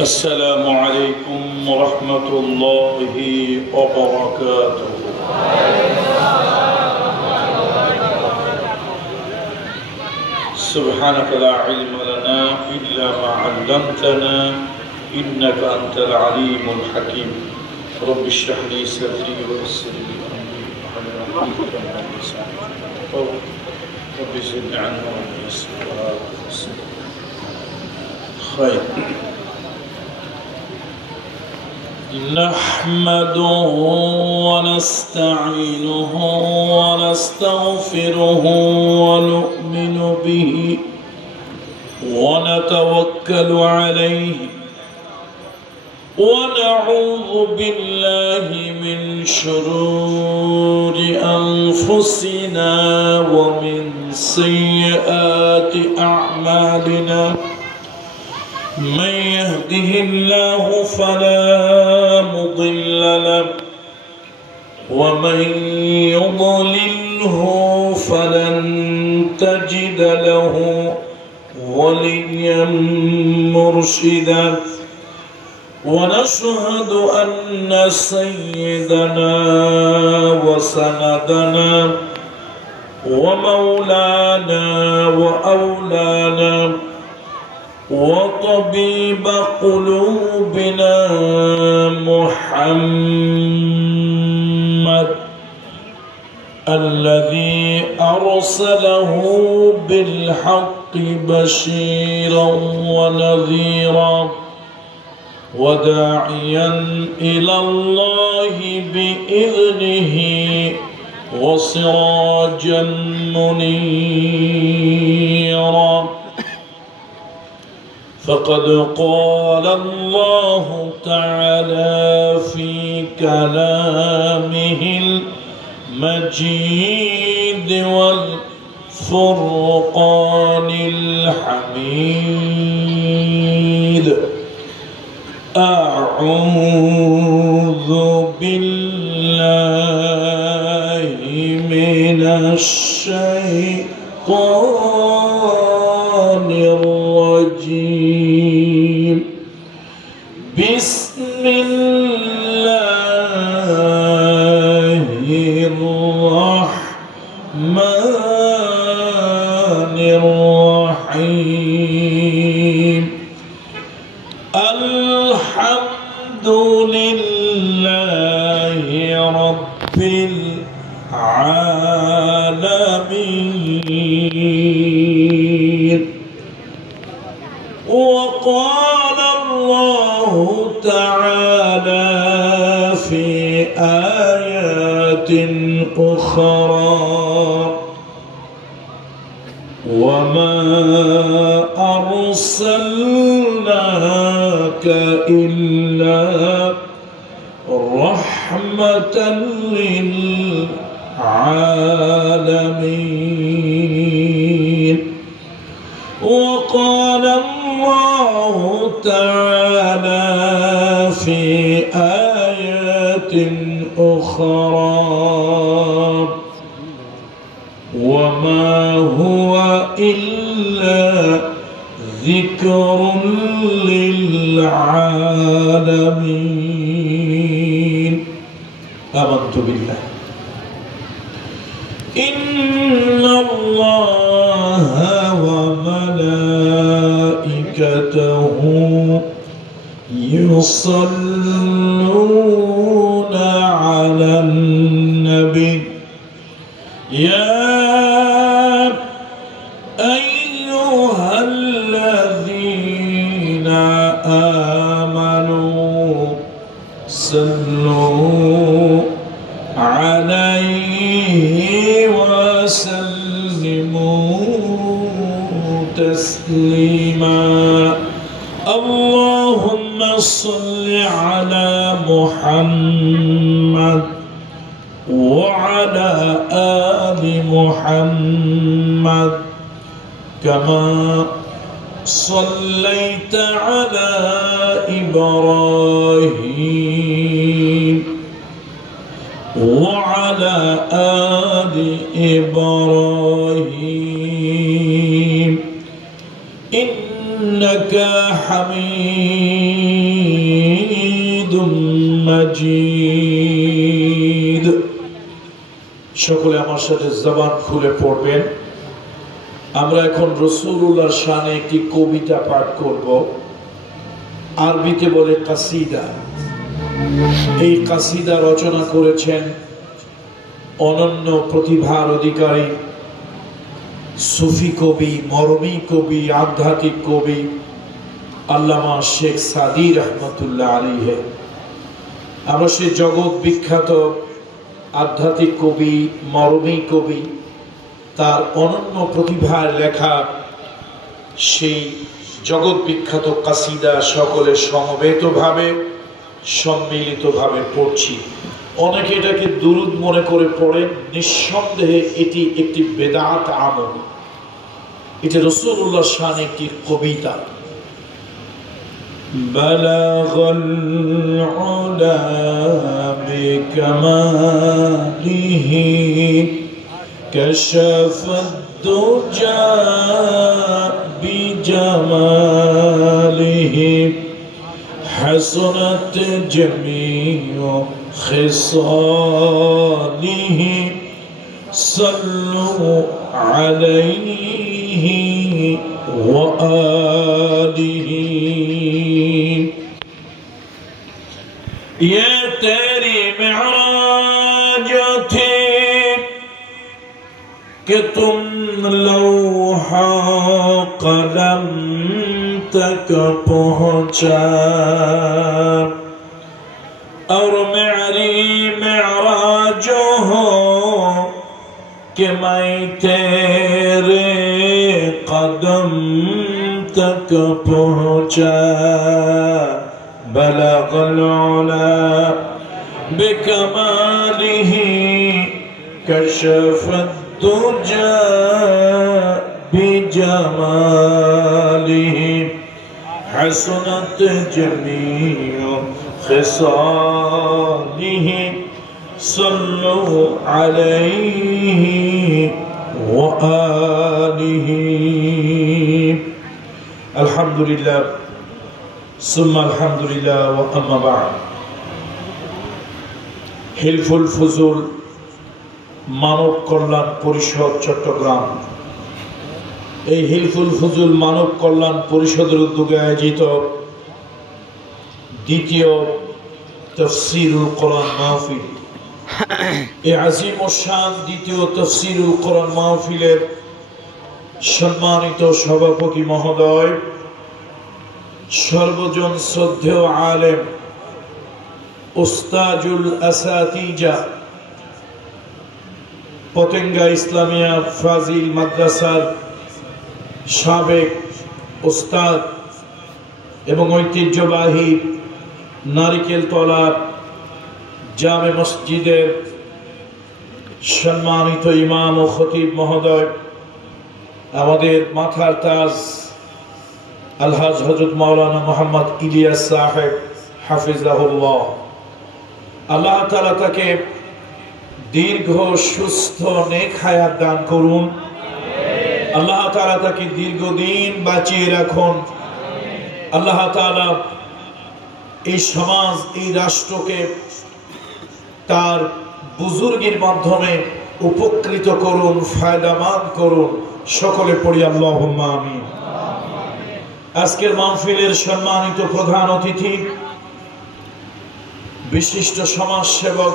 السلام عليكم ورحمة الله وبركاته. سبحانك لا علم لنا إلا ما علمتنا إنك أنت العليم الحكيم. رب اشرح لي صدري ويسر لي أمري واحلل عقدة من لساني يفقهوا قولي. رب زدني علما ويسرا وتسليما. خير. نحمده ونستعينه ونستغفره ونؤمن به ونتوكل عليه ونعوذ بالله من شرور أنفسنا ومن سيئات أعمالنا. من يهده الله فلا مضل له ومن يضلله فلن تجد له وليا مرشدا. ونشهد أن سيدنا وسندنا ومولانا وأولانا وطبيب قلوبنا محمد الذي أرسله بالحق بشيرا ونذيرا وداعيا إلى الله بإذنه وسراجا منيرا. فقد قال الله تعالى في كلامه المجيد والفرقان الحميد: أعوذ بالله من الشيطان الرجيم. بسم الله الرحمن الرحيم. الحمد لله رب العالمين. وقال الله تعالى في آيات أخرى: وما أرسلناك إلا رحمة للعالمين. وقال الله تعالى في آيات أخرى: وما هو إلا ذكر للعالمين. آمنت بالله إن الله وملائكته يصلون على النبي يا أيها الذين آمنوا صلوا عليه وسلموا تسليما. اللهم صل على محمد وعلى آل محمد كما صليت على إبراهيم وعلى آل إبراهيم إنك حميد সকলে আমার সাথে জবান খুলে পড়বেন। আমরা এখন রাসূলুল্লাহর শানে একটি কবিতা পাঠ করব। আরবিতে বলে কাসিদা। এই কাসিদা রচনা করেছেন অনন্য প্রতিভার অধিকারী সুফি কবি, মরমী কবি, আধ্যাত্মিক কবি আল্লামা শেখ সাদী রহমতুল্লাহ আলাইহি। আমরা সেই জগৎ বিখ্যাত আধ্যাত্মিক কবি, মরমী কবি, তার অনন্য প্রতিভার লেখা সেই জগৎ বিখ্যাত কাসিদা সকলে সমবেতভাবে সম্মিলিতভাবে পড়ছি। অনেকে এটাকে দুরুদ মনে করে পড়েন, নিঃসন্দেহে এটি একটি বেদাত আমল। এটা রাসূলুল্লাহর শানে একটি কবিতা। বালাগাল উলা বিকামালিহি কাশাফাদ দুজা বিজামালিহি حسنت جميع خصاله صلوا عليه وآله ये तेरी मेराज थी कि तुम लौहा कलम तक पहुंचा और मेरी मेराज हो कि मैं तेरे कदम तक पहुंचा बलगल उला बिकमालिही कशफत दुजा बिजमालिही हसनत जमीअ खिसालिही सल्लु अलैहि व आलिहि। अल्हम्दुलिल्लाह सुम्मा अल्हम्दुलिल्लाह व अम्मा बाद। हिल्फुल फुजुल মানব কল্যাণ পরিষদ চট্টগ্রাম, এই হিলফুল ফুজুল মানব কল্যাণ পরিষদের উদ্যোগে আয়োজিত দ্বিতীয় তাফসীরুল কোরআন মাহফিল, এই আজিম ও শান দ্বিতীয় তাফসীরুল কোরআন মাহফিলের সম্মানিত সভাপতি মহোদয়, সর্বজন শ্রদ্ধেয় আলেম উস্তাজুল আসাতিজা পতেঙ্গা ইসলামিয়া ফাজিল মাদ্রাসার সাবেক উস্তাদ এবং ঐতিহ্যবাহী নারিকেলতলা জামে মসজিদের সম্মানিত ইমাম ও খতিব মহোদয়, আমাদের মাথার তাজ আলহাজ হযরত মাওলানা মোহাম্মদ ইলিয়াস সাহেব হাফিজাহুল্লাহ, আল্লাহ তাআলা তাকে দীর্ঘ সুস্থ নেক হায়াত দান করুন। আল্লাহ তাআলা তাকে দীর্ঘদিন বাঁচিয়ে রাখুন। আল্লাহ তাআলা এই সমাজ, এই রাষ্ট্রকে তার বুজুর্গের মাধ্যমে উপকৃত করুন, ফায়দামান করুন। সকলে পড়ি আল্লাহুম্মা আমিন। আজকের মাহফিলের সম্মানিত প্রধান অতিথি, বিশিষ্ট সমাজসেবক,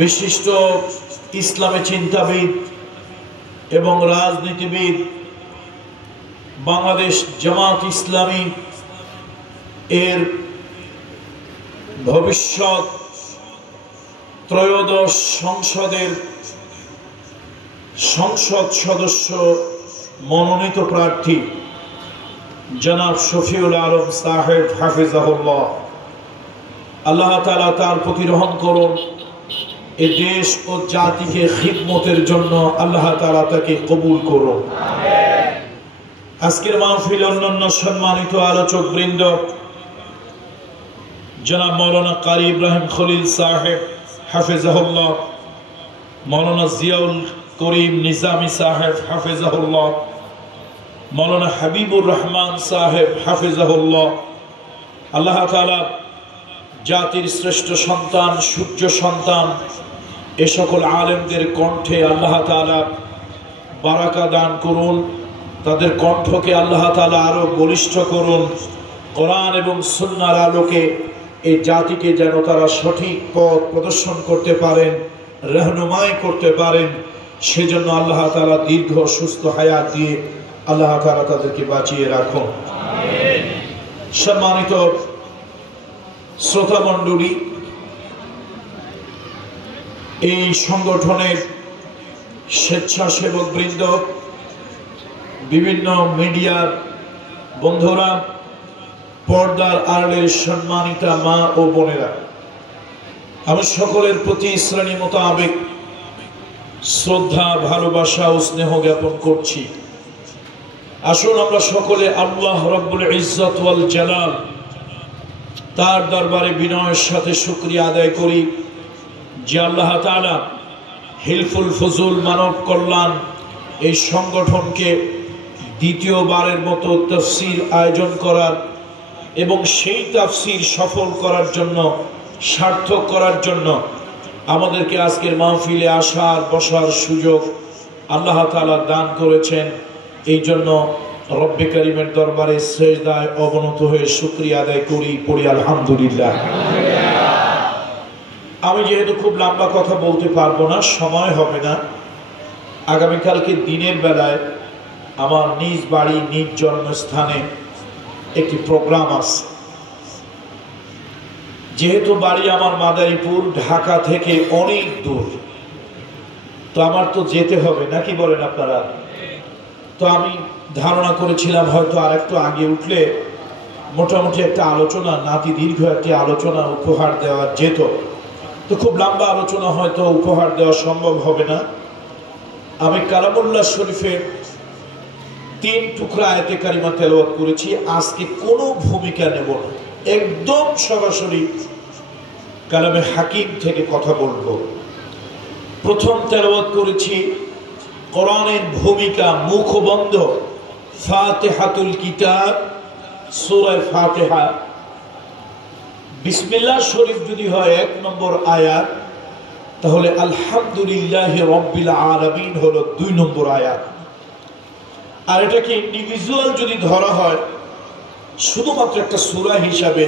বিশিষ্ট ইসলামী চিন্তাবিদ এবং রাজনীতিবিদ, বাংলাদেশ জামাত ইসলামী এর ভবিষ্যৎ ত্রয়োদশ সংসদের সংসদ সদস্য মনোনীত প্রার্থী জনাব শফিউল আলম সাহেব হাফিজাহুল্লাহ, আল্লাহ তাআলা তার প্রতি রহম করুন। এ দেশ ও জাতিকে খিদমতের জন্য আল্লাহ তাআলা তাকে কবুল করুন। আজকের মাহফিল অন্যান্য সম্মানিত আলোচক বৃন্দ, জনাব মাওলানা কারি ইব্রাহিম খলিল সাহেব হাফিজাহুল্লাহ, মাওলানা জিয়াউল করিম নিজামী সাহেব হাফিজাহুল্লাহ, মাওলানা হাবিবুর রহমান সাহেব হাফিজাহুল্লাহ, আল্লাহ তাআলা জাতির শ্রেষ্ঠ সন্তান, সূর্য সন্তান এ সকল আলেমদের কণ্ঠে আল্লাহ তাআলা বারাকা দান করুন, তাদের কণ্ঠকে আল্লাহ তাআলা আরো বলিষ্ঠ করুন। কোরআন এবং সুন্নাহর আলোকে এই জাতিকে যেন তারা সঠিক পথ প্রদর্শন করতে পারেন, রহনুমাই করতে পারেন, সেজন্য আল্লাহ তাআলা দীর্ঘ সুস্থ হায়াত দিয়ে আল্লাহ তাআলা তাদেরকে বাঁচিয়ে রাখুন। সম্মানিত শ্রোতা মণ্ডলী, এই সংগঠনের স্বেচ্ছাসেবক বৃন্দ, বিভিন্ন মিডিয়ার বন্ধুরা, পর্দার আড়ালের সম্মানিতা মা ও বোনেরা, আমি সকলের প্রতি শ্রেণী মোতাবেক শ্রদ্ধা, ভালোবাসা ও স্নেহ জ্ঞাপন করছি। আসুন আমরা সকলে আল্লাহ রাব্বুল ইজ্জত ওয়াল জালাল তার দরবারে বিনয়ের সাথে শুকরিয়া আদায় করি যে আল্লাহ তাআলা হিলফুল ফুজুল মানব কল্যাণ এই সংগঠনকে দ্বিতীয়বারের মতো তাফসীর আয়োজন করার এবং সেই তাফসীর সফল করার জন্য, সার্থক করার জন্য আমাদেরকে আজকের মাহফিলে আসার বসার সুযোগ আল্লাহ তাআলা দান করেছেন। এই জন্য রব্বে কারীমের দরবারে সিজদায় অবনত হয়ে শুকরিয়া আদায় করি, পড়ি আলহামদুলিল্লাহ। আমি যেহেতু খুব লম্বা কথা বলতে পারবো না, সময় হবে না, আগামীকালকে দিনের বেলায় আমার নিজ বাড়ি, নিজ জন্মস্থানে একটি প্রোগ্রাম আছে। যেহেতু বাড়ি আমার মাদারীপুর, ঢাকা থেকে অনেক দূর, তো আমার তো যেতে হবে, নাকি বলেন আপনারা? তো আমি ধারণা করেছিলাম হয়তো আর একটু আগে উঠলে মোটামুটি একটা আলোচনা, নাতি দীর্ঘ একটি আলোচনা উপহার দেওয়া যেত। তো খুব লম্বা আলোচনা হয়তো উপহার দেওয়া সম্ভব হবে না। আমি কালামুল্লাহ শরীফের 3 টুকরা আয়াতে কারিমা তেলাওয়াত করেছি। আজকে কোনো ভূমিকা নেব না, একদম সরাসরি কালামে হাকিম থেকে কথা বলবো। প্রথম তেলাওয়াত করেছি কোরআনের ভূমিকা মুখবন্ধ ফাতিহাতুল কিতাব, সূরা ফাতিহা। বিসমিল্লাহ শরীফ যদি হয় 1 নম্বর আয়াত, তাহলে আলহামদুলিল্লাহি রাব্বিল আলামিন হলো 2 নম্বর আয়াত। আর এটাকে ইন্ডিভিজুয়াল যদি ধরা হয় শুধুমাত্র একটা সূরা হিসাবে,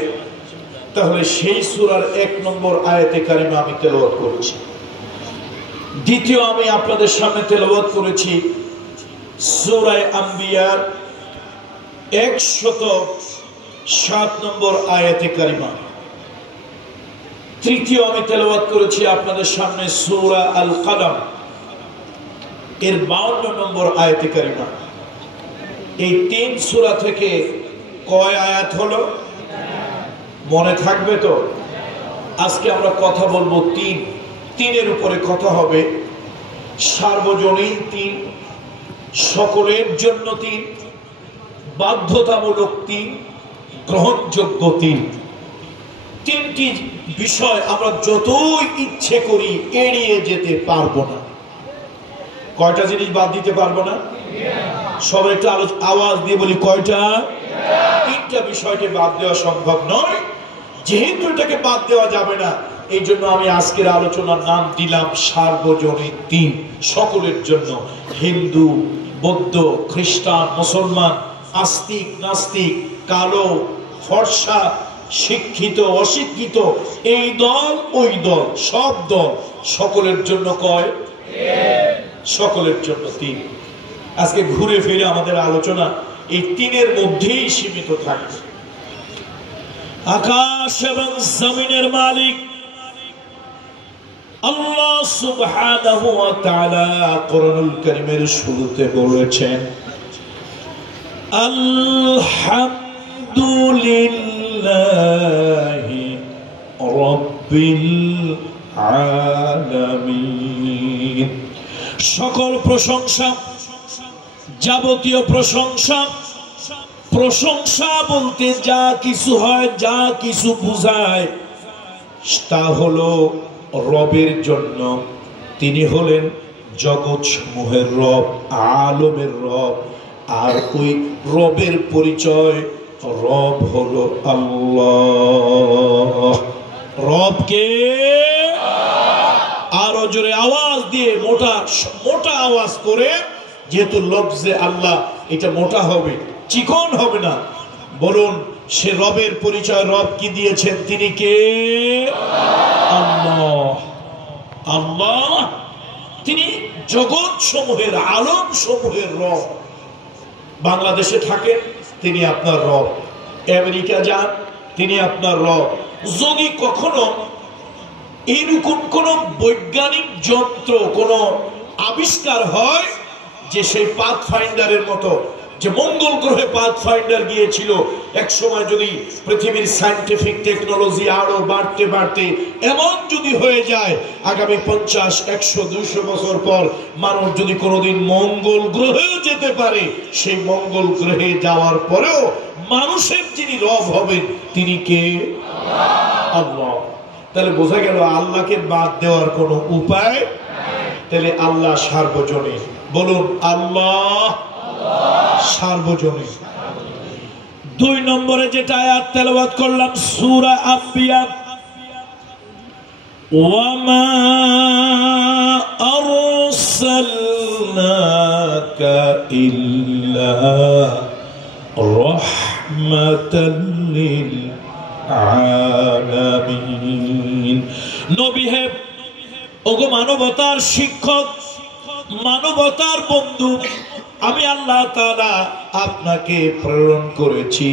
তাহলে সেই সূরার 1 নম্বর আয়াতে কারিমা আমি তেলাওয়াত করেছি। দ্বিতীয় আমি আপনাদের সামনে তেলাওয়াত করেছি সূরা আম্বিয়ার 107 নম্বর আয়াতে কারিমা। তৃতীয় আমি তেলাওয়াত করেছি আপনাদের সামনে সূরা আল কলম এর 52 নম্বর আয়াতে কারিমা। এই 3 সূরা থেকে কয় আয়াত হলো মনে থাকবে তো? আজকে আমরা কথা বলবো 3 উপরে কথা হবে। সার্বজনীন 3, সকলের জন্য 3, বাধ্যতামূলক 3, গ্রহণযোগ্য 3। 3টি বিষয় আমরা যতই ইচ্ছে করি এড়িয়ে যেতে পারবো না। কয়টা জিনিস বাদ দিতে পারবো না? সবাই একটু আওয়াজ দিয়ে বলি, কয়টা? 3টা বিষয়কে বাদ দেওয়া সম্ভব নয়। যেহেতু এটাকে বাদ দেওয়া যাবে না, এই জন্য আমি আজকের আলোচনার নাম দিলাম সার্বজনীন 3, সকলের জন্য। হিন্দু, বৌদ্ধ, খ্রিস্টান, মুসলমান, আস্তিক, নাস্তিক, কালো, ফর্সা, শিক্ষিত, অশিক্ষিত, এই দল ওই দল, সব দল, সকলের জন্য কয়? সকলের জন্য 3। আজকে ঘুরে ফিরে আমাদের আলোচনা এই 3-এর মধ্যেই সীমিত থাকবে। আকাশ এবং জমিনের মালিক আল্লাহ সুবহানাহু ওয়া তাআলা কোরআনুল কারীমের শুরুতে বলেছেন, আলহামদুলিল্লাহি রাব্বিল আলামিন। সকল প্রশংসা, যাবতীয় প্রশংসা, প্রশংসা বলতে যা কিছু হয়, যা কিছু বোঝায়, তা হলো রবের জন্য। তিনি হলেন জগৎ সমূহের রব, আলমের রব। আর ওই রবের পরিচয়, রব হলো আল্লাহ। রবকে আরো জোরে আওয়াজ দিয়ে মোটা মোটা আওয়াজ করে, যেহেতু লফজে আল্লাহ, এটা মোটা হবে, চিকন হবে না। বলুন সে রবের পরিচয়। রব কি দিয়েছেন? তিনি কে? আল্লাহ। আল্লাহ তিনি জগৎ সমূহের, আলম সমূহের রব। বাংলাদেশে থাকেন, তিনি আপনার রব। আমেরিকা যান, তিনি আপনার রব। যদি কখনো এরকম কোন বৈজ্ঞানিক যন্ত্র, কোন আবিষ্কার হয় যে সেই পাথ ফাইন্ডারের মতো, যে মঙ্গল গ্রহে পাথ ফাইন্ডার গিয়েছিল, এক সময় যদি পৃথিবীর সায়েন্টিফিক টেকনোলজি আরো বাড়তে বাড়তে এমন যদি হয়ে যায়, আগামী 50, 100, 200 বছর পর মানুষ যদি কোনোদিন মঙ্গল গ্রহেও যেতে পারে, সেই মঙ্গল গ্রহে যাওয়ার পরেও মানুষের যিনি রব হবেন তিনি কে? আল্লাহ। তাহলে বোঝা গেল আল্লাহকে বাদ দেওয়ার কোনো উপায়। তাহলে আল্লাহ সার্বজনীন। বলুন আল্লাহ সার্বজনীন। 2 নম্বরে যেটা আয়াত তেলাওয়াত করলাম সূরা আম্বিয়া, ওয়ামা আরসালনাকা ইল্লা রাহমাতাল লিল আলামিন। নবী হে, ওগো মানবতার শিক্ষক, মানবতার বন্ধু, আমি আল্লাহ তাআলা আপনাকে প্রেরণ করেছি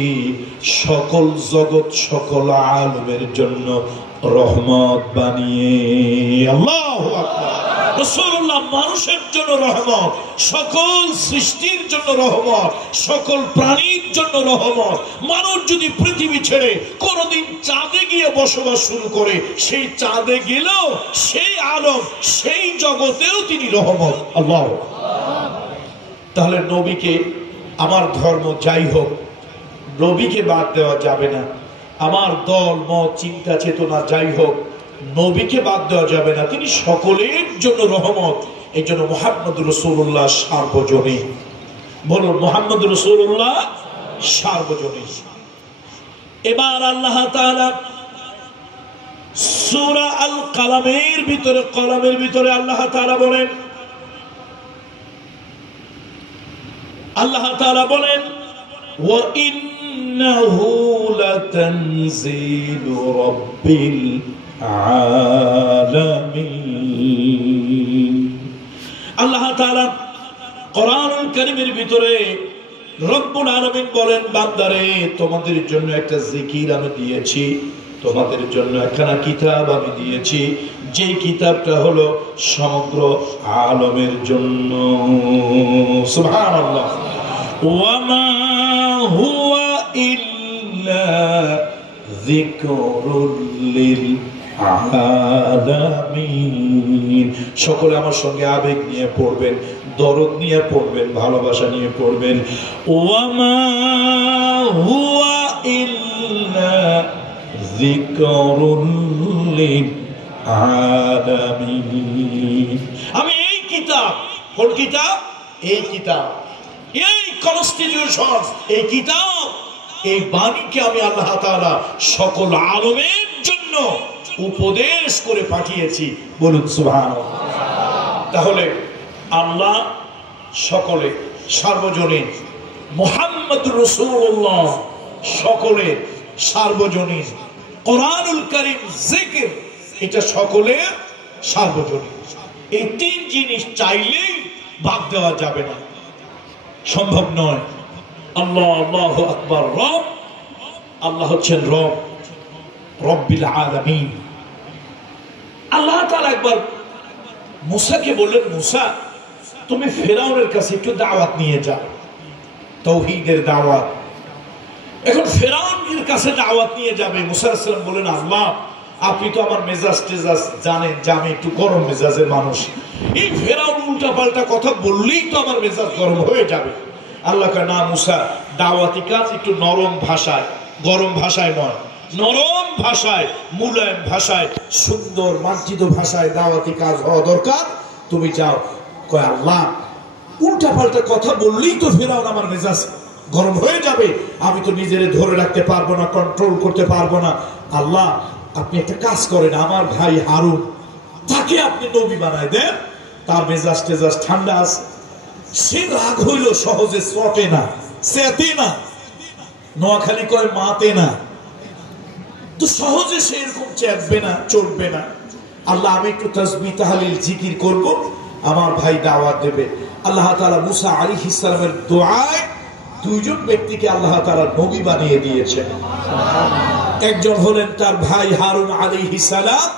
সকল জগৎ, সকল আলমের জন্য রহমত বানিয়ে। আল্লাহু আকবার। রাসূলুল্লাহ মানুষের জন্য রহমত, সকল সৃষ্টির জন্য রহমত, সকল প্রাণীর জন্য রহমত। মানুষ যদি পৃথিবী ছেড়ে কোনদিন চাঁদে গিয়ে বসবাস শুরু করে, সেই চাঁদে গেলেও সেই আলম, সেই জগতেও তিনি রহমত। আল্লাহ। তাহলে নবীকে, আমার ধর্ম যাই হোক, নবীকে বাদ দেওয়া যাবে না। আমার দল মত চিন্তা চেতনা যাই হোক, নবীকে বাদ দেওয়া যাবে না। তিনি সকলের জন্য রহমত। এই জন্য মুহাম্মদুর রাসূলুল্লাহ সার্বজনীন। বলুন মুহাম্মদুর রাসূলুল্লাহ সার্বজনীন। এবার আল্লাহ তাআলা সূরা আল কালামের ভিতরে আল্লাহ তাআলা বলেন, আল্লাহ তাআলা বলেন ওয়া ইন্নাহু লাতানজিলু রাব্বিল আলামিন। আল্লাহ তাআলা কোরআনুল কারীমের ভিতরে রব্বুল আলামিন বলেন, বান্দারে তোমাদের জন্য একটা জিকির আমি দিয়েছি, তোমাদের জন্য একখানা কিতাব আমি দিয়েছি, যে কিতাবটা হলো সমগ্র আলমের জন্য। সুবহানাল্লাহ। ওয়ামা হুয়া ইল্লা যিকরুল লিল আলামিন। সকলে আমার সঙ্গে আবেগ নিয়ে পড়বেন, দরদ নিয়ে পড়বেন, ভালোবাসা নিয়ে পড়বেন। ওয়ামা হুয়া ইল্লা যিকরুল লিল আলামিন। আমি এই কিতাব, কোন কিতাব? এই কিতাব, এই কনস্টিটিউশন, এই কিতাব, এই বাণীকে আমি আল্লাহ তাআলা সকল আলমের জন্য উপদেশ করে পাঠিয়েছি। বলুন সুবহানাল্লাহ। তাহলে আল্লাহ সকলে সার্বজনীন, মুহাম্মদুর রাসূলুল্লাহ সকলে সার্বজনীন, কোরআনুল কারীম জিকির এটা সকলের সার্বজনীন। এই 3 জিনিস চাইলেই ভাগ দেওয়া যাবে না, সম্ভব নয়। আল্লাহ, আল্লাহু আকবার। রব, আল্লাহ হচ্ছেন রব, রব্বিল আলামিন। আল্লাহ তাআলা একবার মুসাকে বললেন, মুসা তুমি ফেরাউনের কাছে একটু দাওয়াত নিয়ে যাও, তাওহীদের দাওয়াত। এখন ফেরাউনের কাছে দাওয়াত নিয়ে যাবে। মুসা আলাইহিস সালাম বলেন, আল্লাহ আপনি তো আমার মেজাজ টেজাজ জানেন যে আমি একটু গরম মেজাজের মানুষ, এই ফেরাউন উল্টা পাল্টা কথা বললেই তো আমার মেজাজ গরম হয়ে যাবে। আল্লাহ কয়, না মুসা, দাওয়াতি কাজ একটু নরম ভাষায়, গরম ভাষায় নয়, নরম ভাষায়, মুলায়ম ভাষায়, সুন্দর মার্জিত ভাষায় দাওয়াতি কাজ হওয়া দরকার। তুমি যাও। কয়, আল্লাহ উল্টা পাল্টা কথা বললেই তো ফেরাউন আমার মেজাজ গরম হয়ে যাবে, আমি তো নিজেরে ধরে রাখতে পারবো না, কন্ট্রোল করতে পারবো না। আল্লাহ আপনি একটা কাজ করেন, আমার ভাই হারুন তাকে আপনি নবী বানায় দেন, তার মেজাজ টেজাজ ঠান্ডা আছে, সে রাগ হইল সহজে চটে না, চেতে না, নোয়াখালী কয় মাতে না, তো সহজে সে এরকম চেতবে না, চলবে না। আল্লাহ আমি একটু তাসবিহ তাহলিল জিকির করব, আমার ভাই দাওয়াত দেবে। আল্লাহ তাআলা মুসা আলাইহিস সালামের দোয়ায় দুইজন ব্যক্তিকে আল্লাহ তাআলা নবী বানিয়ে দিয়েছেন। একজন হলেন তার ভাই হারুন আলাইহিস সালাম,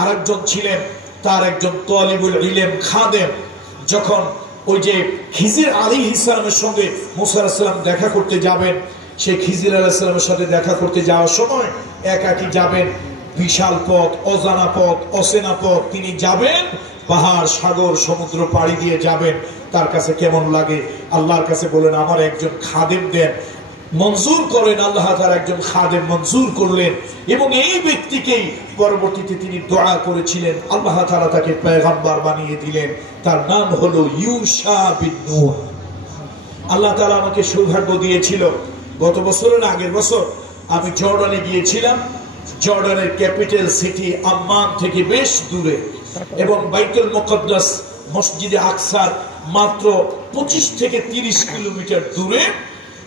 আরেকজন ছিলেন তার একজন তালিবুল ইলম খাদেম। যখন ওই যে খিজির আলাইহিস সালামের সঙ্গে মুসা আলাইহিস সালাম দেখা করতে যাবেন, সেই খিজির আলাইহিস সালামের সাথে দেখা করতে যাওয়ার সময় একাকি যাবেন, বিশাল পথ, অজানা পথ, অচেনা পথ, তিনি যাবেন পাহাড় সাগর সমুদ্র পাড়ি দিয়ে যাবেন। তার কাছে কেমন লাগে? আল্লাহর কাছে বলেন আমার একজন খাদেম দেন, মঞ্জুর করেন। আল্লাহ তার একজন খাদেম মঞ্জুর করলেন এবং এই ব্যক্তিকেই পরবর্তীতে তিনি দোয়া করেছিলেন, আল্লাহ তাআলা তাকে পয়গম্বর বানিয়ে দিলেন। তার নাম হলো ইউশা বিন নূন। আল্লাহ তাআলা আমাকে সৌভাগ্য দিয়েছিল, গত বছরের আগের বছর আমি জর্ডানে গিয়েছিলাম। জর্ডানের ক্যাপিটাল সিটি আম্মান থেকে বেশ দূরে এবং বাইতুল মুকদ্দাস মসজিদে আকসার মাত্র 25 থেকে 30 কিলোমিটার দূরে,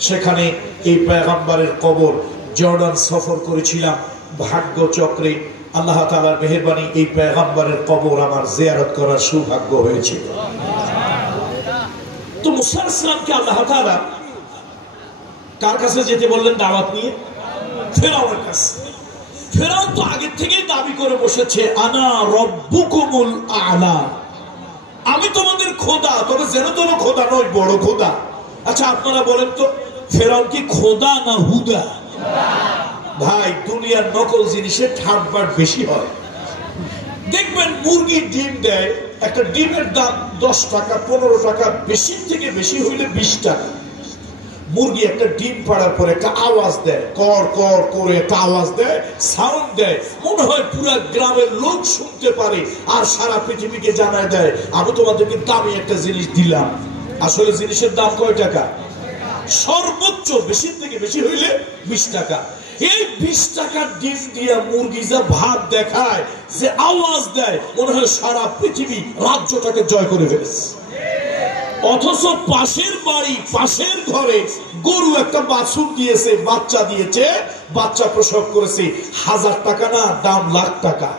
সেখানে এই পয়গম্বরের কবর জর্ডান সফর করেছিলাম। ভাগ্য চক্রে আল্লাহ তাআলার মেহেরবানি এই পয়গম্বরের কবর আমার জিয়ারত করার সৌভাগ্য হয়েছিল। তো মুসা আলাইহিস সালামকে আল্লাহ তাআলা কার কাছে যেতে বললেন দাওয়াত নিয়ে? ফেরাউনের কাছে। ফেরাউন তো আগে থেকেই দাবি করে বসেছে আনা রব্বুকুমুল আ'লা, আমি তোমাদের খোদা, তবে যেন তোর খোদা নয়, বড় খোদা। আচ্ছা আপনারা বলেন তো ফেরাউন কি খোদা না হুদা? ভাই দুনিয়ার নকল জিনিসের ঠাটবাট বেশি হয়। দেখবেন মুরগির ডিম দেয়, একটা ডিমের দাম 10 টাকা 15 টাকা, বেশি থেকে বেশি হইলে 20 টাকা। মুরগি একটা ডিম পাড়ার পরে একটা আওয়াজ দেয়, কর কর করে একটা আওয়াজ দেয়, সাউন্ড দেয়, মনে হয় পুরো গ্রামের লোক শুনতে পারে আর সারা পৃথিবীকে জানায় দেয় আমি তোমাদেরকে দামি একটা জিনিস দিলাম। আসলে জিনিসের দাম কয় টাকা? সর্বোচ্চ বেশি থেকে বেশি হইলে 20 টাকা। এই 20 টাকার ডিম দিয়া মুরগি যা ভাত দেখায়, যে আওয়াজ দেয়, মনে হয় সারা পৃথিবী রাজ্যটাকে জয় করে ফেলেছে। অথচ পাশের বাড়ি পাশের ঘরে গরু একটা বাছুর দিয়েছে, বাচ্চা দিয়েছে, বাচ্চা প্রসব করেছে, 1000 টাকা না, দাম লাখ টাকা।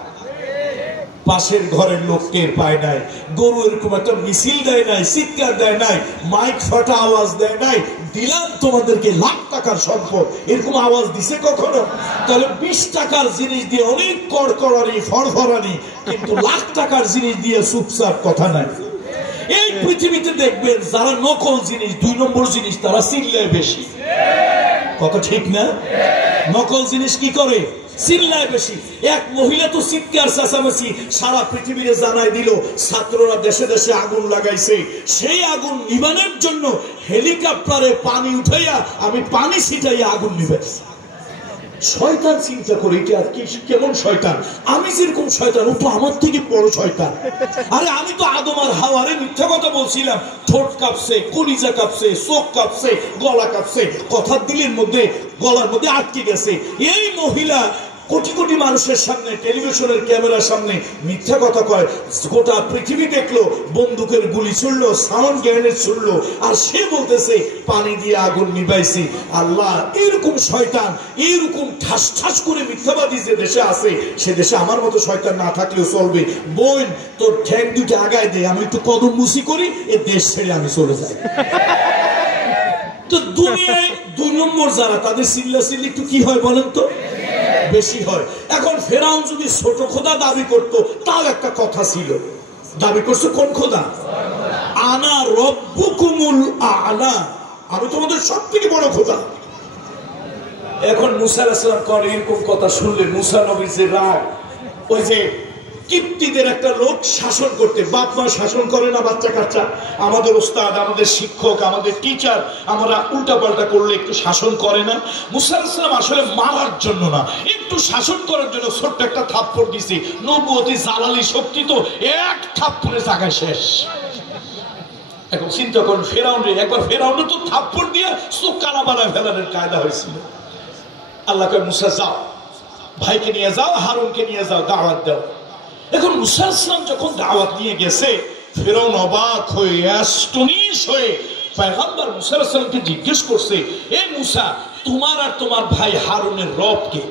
পাশের ঘরের লোক টের পায় নাই, গরু এরকম একটা মিছিল দেয় নাই, চিৎকার দেয় নাই, মাইক ফাটা আওয়াজ দেয় নাই, দিলাম তোমাদেরকে লাখ টাকার সম্পদ, এরকম আওয়াজ দিছে কখনো? তাহলে 20 টাকার জিনিস দিয়ে অনেক কড়কড়ানি ফড়ফড়ানি, কিন্তু লাখ টাকার জিনিস দিয়ে চুপচাপ, কথা নাই। এই পৃথিবীতে দেখবেন যারা নকল জিনিস, 2 নম্বর জিনিস, তারা চিল্লায় বেশি। কথা ঠিক না? নকল জিনিস কি করে? চিল্লায় বেশি। এক মহিলা তো চিৎকার চেঁচামেচি সারা পৃথিবীতে জানাই দিল, ছাত্ররা দেশে দেশে আগুন লাগাইছে, সেই আগুন নিবানোর জন্য হেলিকপ্টারে পানি উঠাইয়া আমি পানি ছিটাইয়া আগুন নিবাইছি। শয়তান চিন্তা করে এটা আর কি, কেমন শয়তান? আমি যেরকম শয়তান, ও তো আমার থেকে বড় শয়তান। আরে আমি তো আদম আর হাওয়ারে মিথ্যা কথা বলছিলাম, ঠোঁট কাঁপছে, কলিজা কাঁপছে, চোখ কাঁপছে, গলা কাঁপছে, কথার দিলের মধ্যে গলার মধ্যে আটকে গেছে। এই মহিলা কোটি কোটি মানুষের সামনে, টেলিভিশনের ক্যামেরার সামনে মিথ্যা কথা কয়, গোটা পৃথিবী দেখলো, বন্দুকের গুলি ছুড়লো, সাউন্ড গ্রেনেড ছুড়লো, আর সে বলতেছে পানি দিয়ে আগুন নিবাইছি। আল্লাহ, এরকম শয়তান, এরকম ঠাস ঠাস করে মিথ্যাবাদী যে দেশে আছে, সে দেশে আমার মতো শয়তান না থাকলেও চলবে। বোন তোর ঠ্যাং দুইটা আগায় দে, আমি একটু কদম মুসি করি, এ দেশ ছেড়ে আমি চলে যাই। তো দুনিয়ায় 2 নম্বর যারা, তাদের চিল্লাচিল্লি একটু কি হয় বলেন তো? বেশি হয়। এখন ফেরাউন যদি ছোট খোদা দাবি করত, তাও একটা কথা ছিল। দাবি করছে কোন খোদা? আনা রব্বুকুমুল আ'লা, আমি তোমাদের সবথেকে বড় খোদা। এখন মুসা আলাইহিস সালাম করে এরকম কথা শুনলে মুসা নবীর যে রাগ, ওই যে কিপ্তিদের একটা লোক শাসন করতে, বাপ মা শাসন করে না বাচ্চা কাচ্চা, আমাদের ওস্তাদ, আমাদের শিক্ষক, আমাদের টিচার, আমরা উল্টা পাল্টা করলে একটু শাসন করে না? মুসা আলাইহিস সালাম আসলে মারার জন্য না, একটু শাসন করার জন্য ছোট্ট একটা থাপ্পড় দিছে। নবুয়তি জালালি শক্তি তো, এক থাপ্পড়ে জায়গায় শেষ। এখন চিন্তা করুন, ফেরাউনরে একবার, ফেরাউনে তো থাপ্পড় দিয়ে চোখ কানা বানায় ফেলানোর কায়দা হয়েছিল। আল্লাহ কয় মুসা যাও, ভাইকে নিয়ে যাও, হারুনকে নিয়ে যাও, দাওয়াত দাও। এখন মুসা ইসলাম যখন দাওয়াত নিয়ে গেছে, ফেরাউন অবাক হয়ে অ্যাস্টনিশ হয়ে পয়গম্বর মুসা ইসলামকে জিজ্ঞেস করছে, এ মুসা, তোমার আর তোমার ভাই হারুনের রব কে?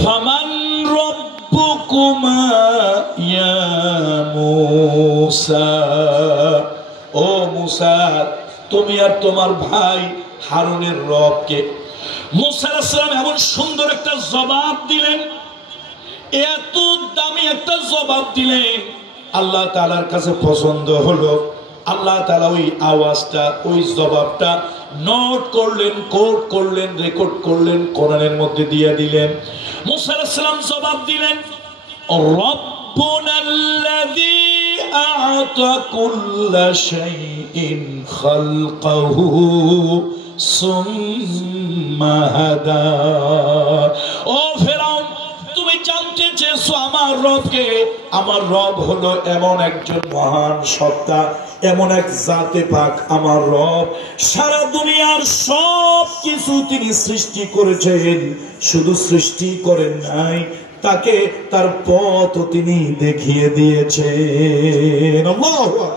ফামান রব্বুকুমা ইয়া মুসা, ও মুসা, তুমি আর তোমার ভাই হারুনের রব কে? মুসা আলাইহিস সালাম এমন সুন্দর একটা জবাব দিলেন, এত দামি একটা জবাব দিলেন, আল্লাহ তাআলার কাছে পছন্দ হলো। আল্লাহ তাআলা ওই আওয়াজটা, ওই জবাবটা নোট করলেন, কোড করলেন, রেকর্ড করলেন, কোরআনের মধ্যে দিয়ে দিলেন। মুসা আলাইহিস সালাম জবাব দিলেন, রব্বুনাল্লাযী আ'তা কুল্লা শাইইন খালকাহু সুম্মা হাদা। ও ফেরাউন, তুমি জানতে চেয়েছো আমার রবকে? আমার রব হলো এমন একজন মহান সত্তা, এমন এক জাতে পাক। আমার রব সারা দুনিয়ার সব কিছু তিনি সৃষ্টি করেছেন, শুধু সৃষ্টি করেন নাই, তাকে তার পথ তিনি দেখিয়ে দিয়েছেন। আল্লাহু আকবার।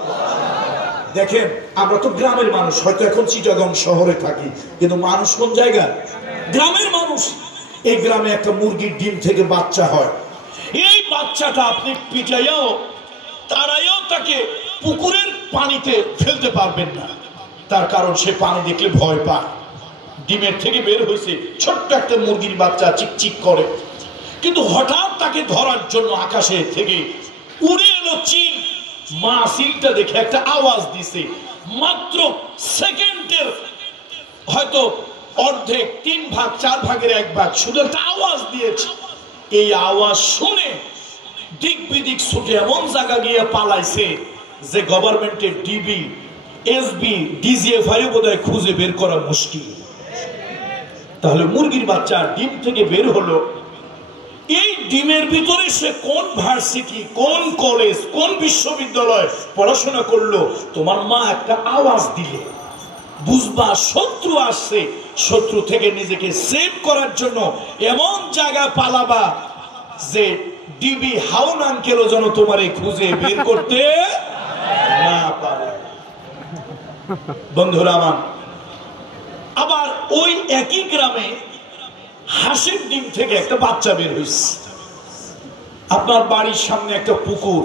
দেখেন, আমরা তো গ্রামের মানুষ, হয়তো এখন চিটাগং শহরে থাকি, কিন্তু মানুষ কোন জায়গা? গ্রামের মানুষ। এই গ্রামে একটা মুরগির ডিম থেকে বাচ্চা হয়, এই বাচ্চাটা আপনি পিটাইয়াও তারাইয়াও তাকে পুকুরের পানিতে ফেলতে পারবেন না, তার কারণ সে পানি দেখলে ভয় পায়। ডিমের থেকে বের হয়েছে ছোট্ট একটা মুরগির বাচ্চা, চিকচিক করে, কিন্তু হঠাৎ তাকে ধরার জন্য আকাশে থেকে উড়ে এলো চিল। মা চিলটা দেখে একটা আওয়াজ দিছে, মাত্র সেকেন্ডের হয়তো অর্ধেক, 3 ভাগ 4 ভাগের 1 ভাগ, শুধু একটা আওয়াজ দিয়েছে। এই আওয়াজ শুনে দিক বিদিক ছুটে এমন জায়গা গিয়ে পালাইছে যে গভর্নমেন্টের ডিবি, এসবি, ডিজিএফআই বোধহয় খুঁজে বের করা মুশকিল। তাহলে মুরগির বাচ্চা ডিম থেকে বের হলো, এই ডিমের ভিতরে সে কোন ভার্সিটি, কোন কলেজ, কোন বিশ্ববিদ্যালয় পড়াশোনা করলো, তোমার মা একটা আওয়াজ দিলে বুঝবা শত্রু আসছে। শত্রু থেকে নিজেকে সেভ করার জন্য এমন জায়গায় পালাবা যে ডিবি হাউন আঙ্কেলও যেন তোমারে খুঁজে বের করতে না পারে। বন্ধুরা আমার, আবার ওই একই গ্রামে হাঁসের ডিম থেকে একটা বাচ্চা বের হয়েছে। আপনার বাড়ির সামনে একটা পুকুর,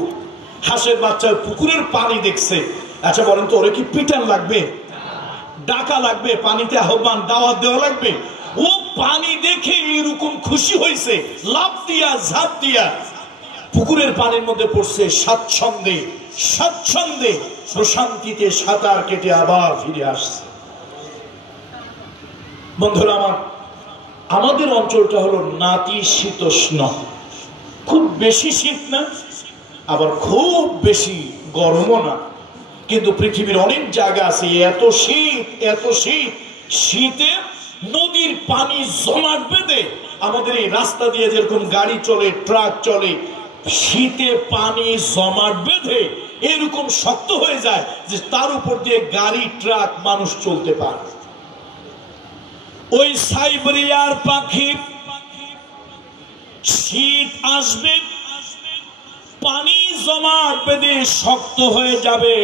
হাঁসের বাচ্চা পুকুরের পানি দেখছে। আচ্ছা বলেন তো, ওরে কি পিটান লাগবে, ডাকা লাগবে, পানিতে আহ্বান দাওয়াত দেওয়া লাগবে? ও পানি দেখে এরকম খুশি হয়েছে, লাফ দিয়া ঝাঁপ দিয়া পুকুরের পানির মধ্যে পড়ছে, স্বাচ্ছন্দ্যে স্বাচ্ছন্দ্যে প্রশান্তিতে সাঁতার কেটে আবার ফিরে আসছে। বন্ধুরা আমার, আমাদের অঞ্চলটা হলো নাতিশীতোষ্ণ, খুব বেশি শীত না, আবার খুব বেশি গরমও না। কিন্তু পৃথিবীর অনেক জায়গা আছে এত শীত, এত শীত, শীতে নদীর পানি জমাট বেঁধে, আমাদের এই রাস্তা দিয়ে যেরকম গাড়ি চলে, ট্রাক চলে, শীতে পানি জমাট বেঁধে এরকম শক্ত হয়ে যায় যে তার উপর দিয়ে গাড়ি, ট্রাক, মানুষ চলতে পারে। ওই সাইবেরিয়ার পাখি, শীত আসবে, পানি জমাট বেঁধে শক্ত হয়ে যাবে।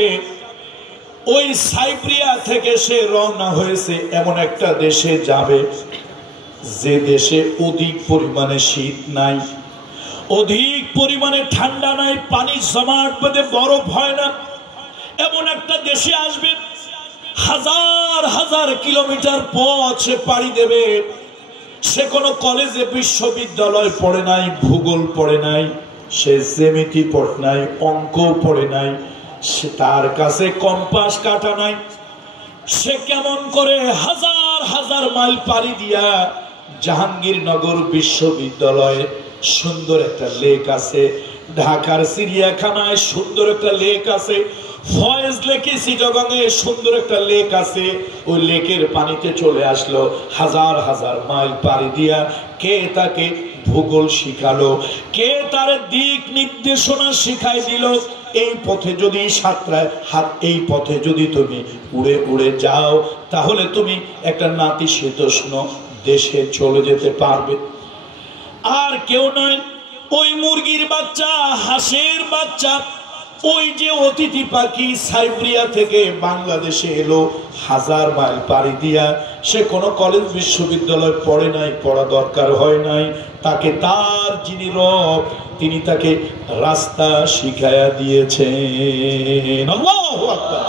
ওই সাইবেরিয়া থেকে সে রওনা হয়েছে এমন একটা দেশে যাবে যে দেশে অধিক পরিমাণে শীত নাই, অধিক পরিমাণে ঠান্ডা নাই, পানি জমাট বেঁধে বরফ হয় না। এমন একটা দেশে আসবে, হাজার হাজার কিলোমিটার পথ সে পাড়ি দেবে। সে কোনো কলেজে, বিশ্ববিদ্যালয় পড়ে নাই, ভূগোল পড়ে নাই, সে জ্যামিতি পড়ে নাই, অঙ্ক পড়ে নাই, সে তার কাছে কম্পাস কাটা নাই। সে কেমন করে হাজার হাজার মাইল পাড়ি দিয়া জাহাঙ্গীরনগর বিশ্ববিদ্যালয়ে সুন্দর একটা লেক আছে, ঢাকার চিড়িয়াখানায় সুন্দর একটা লেক আছে, ফয়েজ লেকে চিটাগংয়ে সুন্দর একটা লেক আছে, ওই লেকের পানিতে চলে আসলো হাজার হাজার মাইল পাড়ি দিয়া। কে তাকে ভূগোল শিখালো? কে তার দিক নির্দেশনা শিখাই দিল? এই পথে যদি এই পথে যদি তুমি উড়ে উড়ে যাও, তাহলে তুমি একটা নাতিশীতোষ্ণ দেশে চলে যেতে পারবে। আর কেউ নয়, ওই মুরগির বাচ্চা, হাঁসের বাচ্চা, ওই যে অতিথি পাখি সাইবেরিয়া থেকে বাংলাদেশে এলো 1000 মাইল পাড়ি দিয়া, সে কোনো কলেজ বিশ্ববিদ্যালয় পড়ে নাই, পড়া দরকার হয় নাই, তাকে তার যিনি রব তিনি তাকে রাস্তা শিখায়া দিয়েছেন। আল্লাহু আকবার।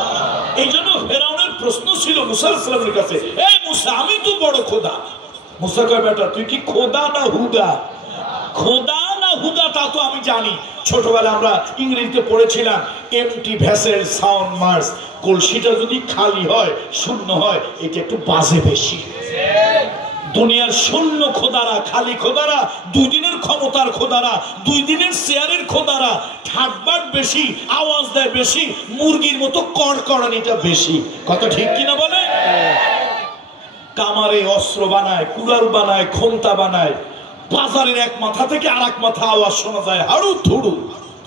এই জন্য ফেরাউনের প্রশ্ন ছিল মুসা আলাইহিস সালামের কাছে, এই মুসা, আমি তো বড় খোদা। মুসা কয়, বেটা তুই কি খোদা না হুদা? খোদা না হুদা তা তো আমি জানি, ছোটবেলা আমরা ইংরেজিতে পড়েছিলাম এমটি ভেসেল সাউন্ড মার্স, কলসিটা যদি খালি হয়, শূন্য হয়, এটা একটু বাজে বেশি। দুনিয়ার শূন্য খোদারা, খালি খোদারা, 2 দিনের ক্ষমতার খোদারা, 2 দিনের শেয়ারের খোদারা ঠাটবাট বেশি, আওয়াজ দেয় বেশি, মুরগির মতো কড়কড়ানিটা বেশি। কথা ঠিক কিনা বলে? কামারে অস্ত্র বানায়, কুড়াল বানায়, খন্তা বানায়, বাজারের এক মাথা থেকে আর এক মাথা আওয়াজ শোনা যায়, হাড়ু থুড়ু।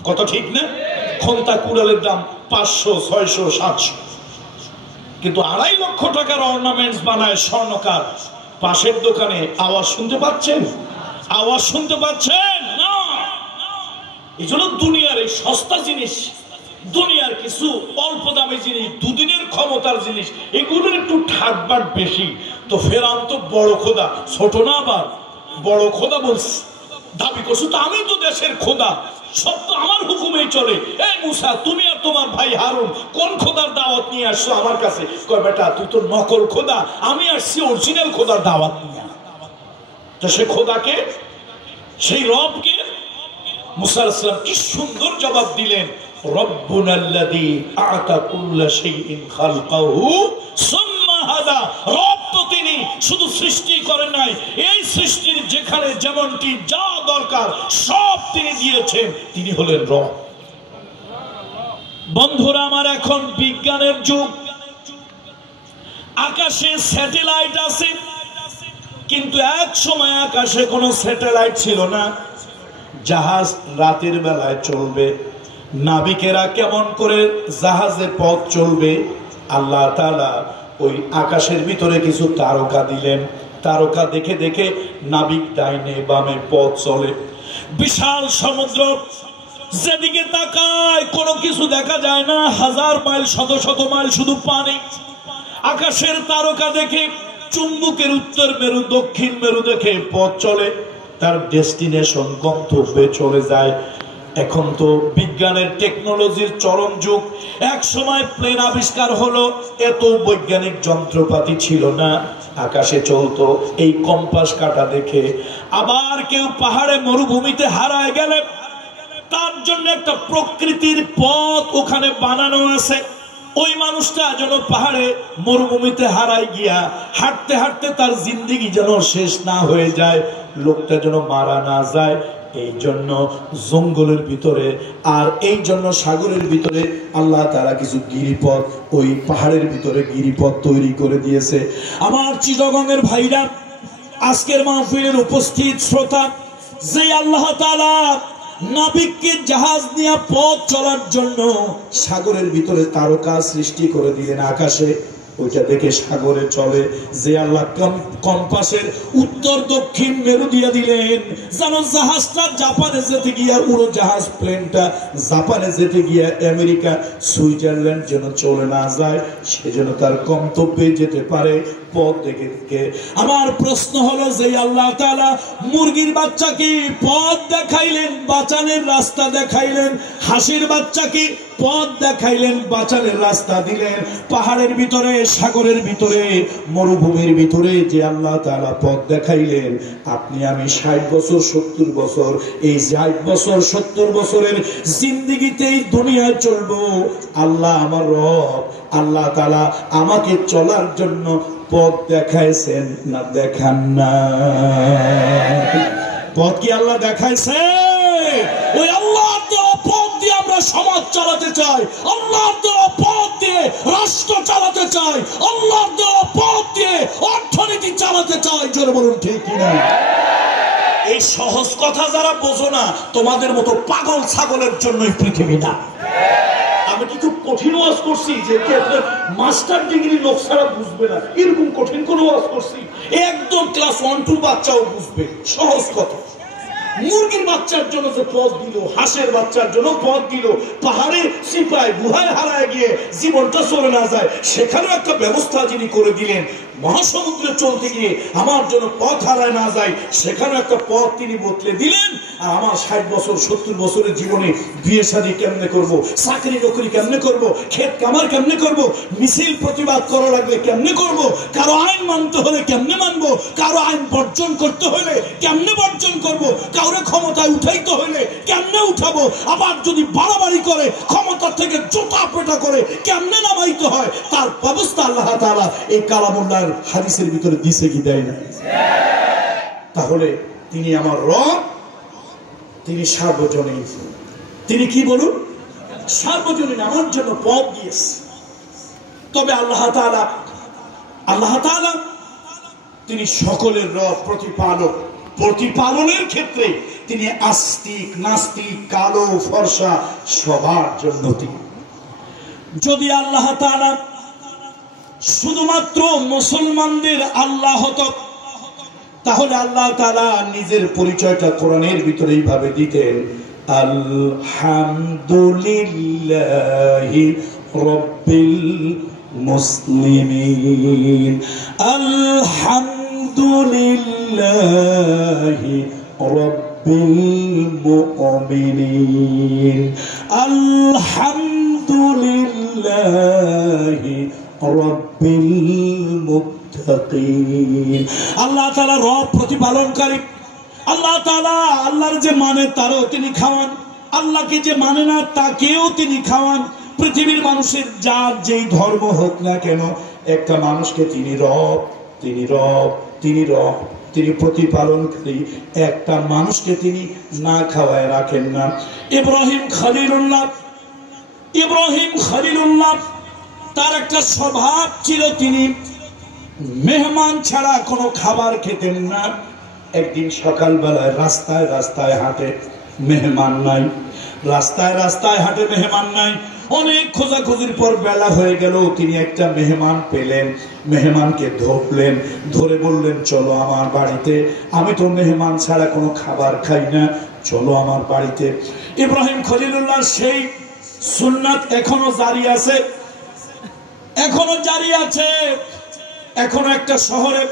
কথা ঠিক না? খন্তা কুড়ালের দাম 500, 600, 700, কিন্তু 2.5 লক্ষ টাকার অর্নামেন্টস বানায় স্বর্ণকার। পাশের দোকানে আওয়াজ শুনতে পাচ্ছেন? আওয়াজ শুনতে পাচ্ছেন না? এই জন্য দুনিয়ার এই সস্তা জিনিস, দুনিয়ার কিছু অল্প দামি জিনিস, 2 দিনের ক্ষমতার জিনিস, এগুলোর একটু ঠাটবাট বেশি। তো ফেরাউন তো বড় খোদা, ছোট না, আবার বড় খোদা বলছে, দাবি করছো তো আমি তো দেশের খোদা, সব তো আমার হুকুমেই চলে। এই মুসা, তুমি আর তোমার ভাই হারুন কোন খোদার দাওয়াত নিয়ে আসছো আমার কাছে? কয়, বেটা তুই তো নকল খোদা, আমি আসছি অরিজিনাল খোদার দাওয়াত নিয়ে। তো সে খোদাকে, সেই রবকে মুসা আলাইহিস সালাম কি সুন্দর জবাব দিলেন, রব্বুনাল্লাযী আ'তা কুল্লা শাইইন খালকাহু সুম্মা হাদা। রব তো তিনি শুধু সৃষ্টি করেন নাই, এই সৃষ্টির যেখানে যেমনটি যা দরকার সব তিনি দিয়েছেন, তিনি হলেন রব। বন্ধুরা আমার, এখন বিজ্ঞানের যুগ, আকাশে স্যাটেলাইট আছে, কিন্তু এক সময় আকাশে কোনো স্যাটেলাইট ছিল না। জাহাজ রাতের বেলায় চলবে, নাবিকেরা কেমন করে জাহাজে পথ চলবে? আল্লাহ তাআলা ওই আকাশের ভিতরে কিছু তারকা দিলেন, তারকা দেখে দেখে নাবিক ডাইনে বামে পথ চলে। বিশাল সমুদ্র, যেদিকে তাকায় কোনো কিছু দেখা যায় না, 1000 মাইল, শত শত মাইল শুধু পানি। আকাশের তারকা দেখে, চুম্বকের উত্তর মেরু দক্ষিণ মেরু দেখে পথ চলে, তার ডেস্টিনেশন গন্তব্যে চলে যায়। এখন তো বিজ্ঞানের টেকনোলজির চরম যুগ। এক সময় প্লেন আবিষ্কার হলো, এত বৈজ্ঞানিক যন্ত্রপাতি ছিল না, আকাশে চলতো এই কম্পাস কাঁটা দেখে। আবার কেউ পাহাড়ে মরুভূমিতে হারায় গেলে তার জন্য একটা প্রকৃতির পথ ওখানে বানানো আছে। ওই মানুষটা যেন পাহাড়ে মরুভূমিতে হারায় গিয়া হাঁটতে হাঁটতে তার জিন্দেগি যেন শেষ না হয়ে যায়, লোকটা যেন মারা না যায়, এই জন্য জঙ্গলের ভিতরে আর এই জন্য সাগরের ভিতরে আল্লাহ তাআলা কিছু গিরিপথ, ওই পাহাড়ের ভিতরে গিরিপথ তৈরি করে দিয়েছে। আমার চিটাগংয়ের ভাইরা, আজকের মাহফিলের উপস্থিত শ্রোতা, যে আল্লাহ তাআলা নাবিককে জাহাজ নিয়ে পথ চলার জন্য সাগরের ভিতরে তারকা সৃষ্টি করে দিলেন আকাশে, ওইটা দেখে সাগরে চলে। যে আল্লাহ কম্পাসের উত্তর দক্ষিণ মেরু দিয়ে দিলেন, যেন জাহাজটা জাপানে যেতে গিয়া, উড়ো জাহাজ প্লেনটা জাপানে যেতে গিয়া আমেরিকা সুইজারল্যান্ড যেন চলে না যায়, সেজন্য তার গন্তব্যে যেতে পারে পথ দেখে দেখে। আমার প্রশ্ন হলো, যে আল্লাহ তাআলা মুরগির বাচ্চাকে পথ দেখাইলেন, বাঁচানের রাস্তা দেখাইলেন, হাসির বাচ্চাকে পথ দেখাইলেন, বাঁচানের রাস্তা দিলেন, পাহাড়ের ভিতরে, সাগরের ভিতরে, মরুভূমির ভিতরে যে আল্লাহ তাআলা পথ দেখাইলেন, আপনি আমি 60 বছর 70 বছর, এই 60 বছর 70 বছরের জিন্দেগিতেই দুনিয়ায় চলবো। আল্লাহ আমার রব, আল্লাহ তাআলা আমাকে চলার জন্য পথ দেখাইছেন না দেখান না? পথ কি আল্লাহ দেখাইছে? ওই আল্লাহর দেওয়া পথ দিয়ে আমরা সমাজ চালাতে চাই, আল্লাহর দেওয়া পথ দিয়ে রাষ্ট্র চালাতে চাই, আল্লাহর দেওয়া পথ দিয়ে অর্থনীতি চালাতে চাই। জোরে বলুন ঠিক কিনা? এই সহজ কথা যারা বোঝো না, তোমাদের মতো পাগল ছাগলের জন্যই পৃথিবী না। আমি কি খুব কঠিন ওয়াজ করছি যে মাস্টার ডিগ্রি লোক ছাড়া বুঝবে না, এরকম কঠিন কোন ওয়াজ করছি? একদম ক্লাস 1-2 বাচ্চাও বুঝবে, সহজ কথা। মুরগির বাচ্চার জন্য যে পথ দিল, হাঁসের বাচ্চার জন্য পথ দিল, পাহাড়ে সিপায় গুহায় হারায় গিয়ে জীবনটা চলে না যায় সেখানেও একটা ব্যবস্থা যিনি করে দিলেন। মহাসমুদ্রে চলতে গিয়ে আমার জন্য পথ হারায় না যায় সেখানে একটা পথ তিনি বদলে দিলেন। আর আমার 60 বছর 70 বছরের জীবনে বিয়ে শাদী কেমনে করব, চাকরি নকরি কেমনে করব, ক্ষেত কামার কেমনে করব, মিছিল প্রতিবাদ করা লাগলে কেমনে করব, কারো আইন মানতে হলে কেমনে মানবো, কারো আইন বর্জন করতে হলে কেমনে বর্জন করব, কাউরে ক্ষমতায় উঠাইতে হলে কেমনে উঠাবো, আবার যদি বাড়াবাড়ি করে ক্ষমতা থেকে জোতা পেটা করে কেমনে নামাইতে হয়, তার ব্যবস্থা আল্লাহ তাআলা এই কালামুল্লাহর হাদিসের ভিতরে দিছে কি দেয় না? তাহলে তিনি আমার রব, তিনি সার্বজনীন। তিনি কি বলুন? সার্বজনীন, আমার জন্য পথ দিয়েছে। তবে আল্লাহ তাআলা তিনি সকলের রব, প্রতিপালক। প্রতিপালনের ক্ষেত্রে তিনি আস্তিক নাস্তিক কালো ফর্সা সবার জন্য তিনি। যদি আল্লাহ তাআলা শুধুমাত্র মুসলমানদের আল্লাহ হতো তাহলে আল্লাহ তাআলা নিজের পরিচয়টা কোরআনের ভিতরে এইভাবে দিতেন, আলহামদুলিল্লাহি রাব্বিল মুসলিমিন, আলহামদুলিল্লাহি রাব্বিল মুমিনিন, আলহামদুলিল্লাহি রাব্বিল মুত্তাকিন। আল্লাহ তাআলা রব, প্রতিপালনকারী। আল্লাহ তাআলা আল্লাহর যে মানে তারও তিনি খাওয়ান, আল্লাহকে যে মানে না তাকেও তিনি খাওয়ান। পৃথিবীর মানুষের যার যেই ধর্ম হোক না কেন, একটা মানুষকে তিনি রব, তিনি রব, তিনি রব, তিনি প্রতিপালনকারী। একটা মানুষকে তিনি না খাওয়ায় রাখেন না। ইব্রাহিম খলিলুল্লাহ তার একটা স্বভাব ছিল, তিনি মেহমান ছাড়া কোনো খাবার খেতেন না। একদিন সকালবেলায় রাস্তায় রাস্তায় হাঁটে, মেহমান নাই। রাস্তায় রাস্তায় হাঁটে, মেহমান নাই। অনেক খোঁজাখুঁজির পর বেলা হয়ে গেল, তিনি একটা মেহমান পেলেন। মেহমানকে ধরলেন, ধরে বললেন, চলো আমার বাড়িতে, আমি তো মেহমান ছাড়া কোনো খাবার খাই না, চলো আমার বাড়িতে। ইব্রাহিম খলিলুল্লাহ সেই সুন্নাত এখনো জারি আছে, এখনো জারি আছে। এখনো একটা শহরে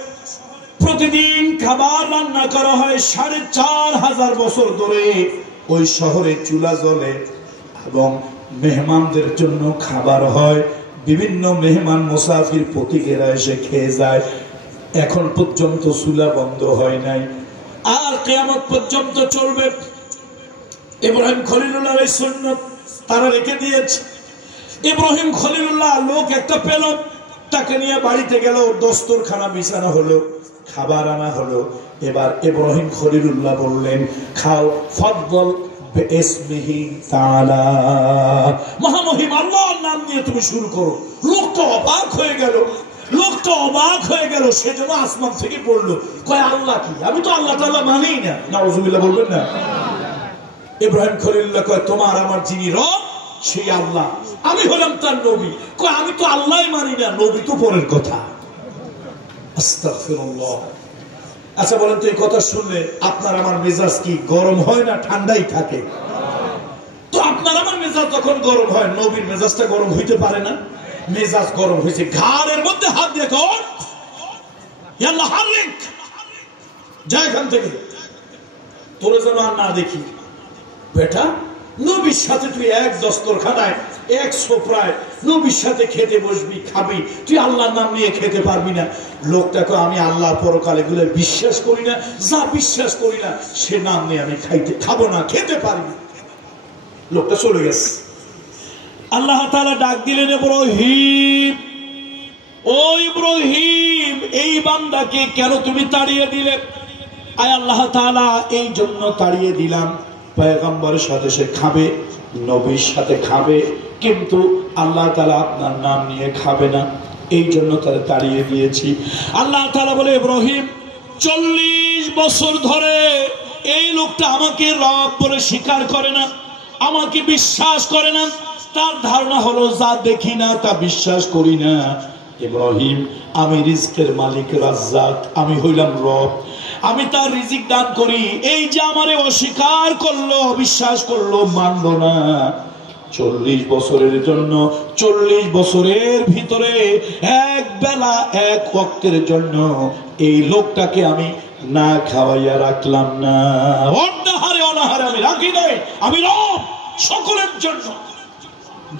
প্রতিদিন খাবার রান্না করা হয়, 4500 বছর ধরে ওই শহরে চুলা জ্বলে এবং মেহমানদের জন্য খাবার হয়। বিভিন্ন মেহমান মুসাফির প্রতিকেরা এসে খেয়ে যায়। এখন পর্যন্ত চুলা বন্ধ হয় নাই, আর কিয়ামত পর্যন্ত চলবে। ইব্রাহিম খলিলুল্লাহ এই সুন্নাত তারা রেখে দিয়েছে। ইব্রাহিম খলিলুল্লাহ লোক একটা পেল, তাকে নিয়ে বাড়িতে গেল, দস্তরখানা বিছানো হলো, খাবার আনা হলো। এবার ইব্রাহিম খলিলুল্লাহ বললেন, খাও, ফাদল বিসমিহি তাআলা, মহামহিম আল্লাহর নাম নিয়ে তুমি শুরু করো। লোকটা অবাক হয়ে গেল, সেজন্য আসমান থেকে পড়লো, কয় আল্লাহ কি? আমি তো আল্লাহ তাআলা মানি না। নাউজুবিল্লাহ বলবেন না? ইব্রাহিম খলিলুল্লাহ কয়, তোমার আমার যিনি রব সেই আল্লাহ, আমি হলাম তার নবী। কয় আমি তো আল্লাহই মানি না, নবী তো পরের কথা। আস্তাগফিরুল্লাহ। আচ্ছা বলেন তো, এই কথা শুনলে আপনার আমার মেজাজ কি গরম হয় না ঠান্ডাই থাকে? তো আপনার আমার মেজাজ যখন গরম হয়, নবীর মেজাজটা গরম হইতে পারে না? মেজাজ গরম হয়েছে, ঘাড়ের মধ্যে হাত দিয়ে কর, আল্লাহ হারিক যা এখান থেকে, তোরে যেন আর না দেখি। বেটা, নবীর সাথে তুই এক দস্তরখানায় এক সোফরায় নবীর সাথে খেতে বসবি, খাবি, তুই আল্লাহর নাম নিয়ে খেতে পারবি না? লোকটাকে আমি আল্লাহ পরকালে গুলো বিশ্বাস করি না, যা বিশ্বাস করি না সে নাম নিয়ে আমি খাবো না, খেতে পারি না। লোকটা চলে গেছে। আল্লাহ তাআলা ডাক দিলেন, ইব্রাহিম, ও ইব্রাহিম, এই বান্দাকে কেন তুমি তাড়িয়ে দিলে? আয় আল্লাহ তাআলা এই জন্য তাড়িয়ে দিলাম, পয়গম্বরের সাথে সে খাবে, নবীর সাথে খাবে, কিন্তু আল্লাহ তাআলা আপনার নাম নিয়ে খাবে না, এই জন্য তারা তাড়িয়ে দিয়েছি। আল্লাহ তাআলা বলে, ইব্রাহিম 40 বছর ধরে এই লোকটা আমাকে রব বলে স্বীকার করে না, আমাকে বিশ্বাস করে না। তার ধারণা হলো যা দেখি না তা বিশ্বাস করি না। ইব্রাহিম, আমি রিজকের মালিক, রাজ্জাক, আমি হইলাম রব। আমি তার রিজিক দান করি। এই যে আমারে অস্বীকার করলো, অবিশ্বাস করলো, মানলো না, 40 বছরের জন্য, 40 বছরের ভিতরে এক বেলা এক ওয়াক্তের জন্য এই লোকটাকে আমি না খাওয়াইয়া রাখলাম না। অর্ধাহারে অনাহারে আমি রাখি নাই। আমি রব সকলের জন্য।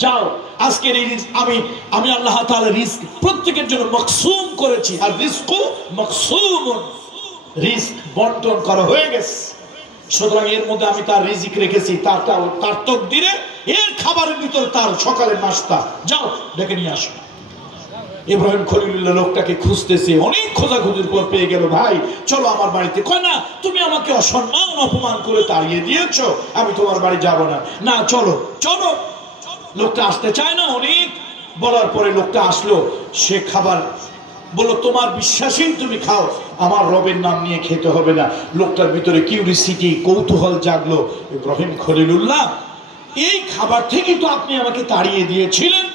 যাও, আজকের এই আমি আল্লাহ তাআলা রিজক প্রত্যেকের জন্য মকসুম করেছি। আর রিজকু মকসুমুন, রিজক বন্টন করা হয়ে গেছে। সুতরাং এর মধ্যে আমি তার রিজিক রেখেছি, তার তাকদীরে এর খাবারের ভিতর তার সকালের নাস্তা। যাও ডেকে নিয়ে আসো। ইব্রাহিম খলিলুল্লাহ লোকটাকে খুঁজতেছে, অনেক খোঁজাখুঁজির পর পেয়ে গেল। ভাই চলো আমার বাড়িতে। কয় না, তুমি আমাকে অসম্মান অপমান করে তাড়িয়ে দিয়েছো, আমি তোমার বাড়ি যাব না। না চলো চলো। লোকটা আসতে চায় না, অনেক বলার পরে লোকটা আসলো। সে খাবার বললো, তোমার বিশ্বাসেই তুমি খাও, আমার রবের নাম নিয়ে খেতে হবে না। লোকটার ভিতরে কিউরিসিটি, কৌতূহল জাগলো। ইব্রাহিম খলিলুল্লাহ, এই খাবার থেকে তো আপনি আমাকে তাড়িয়ে দিয়েছিলেন,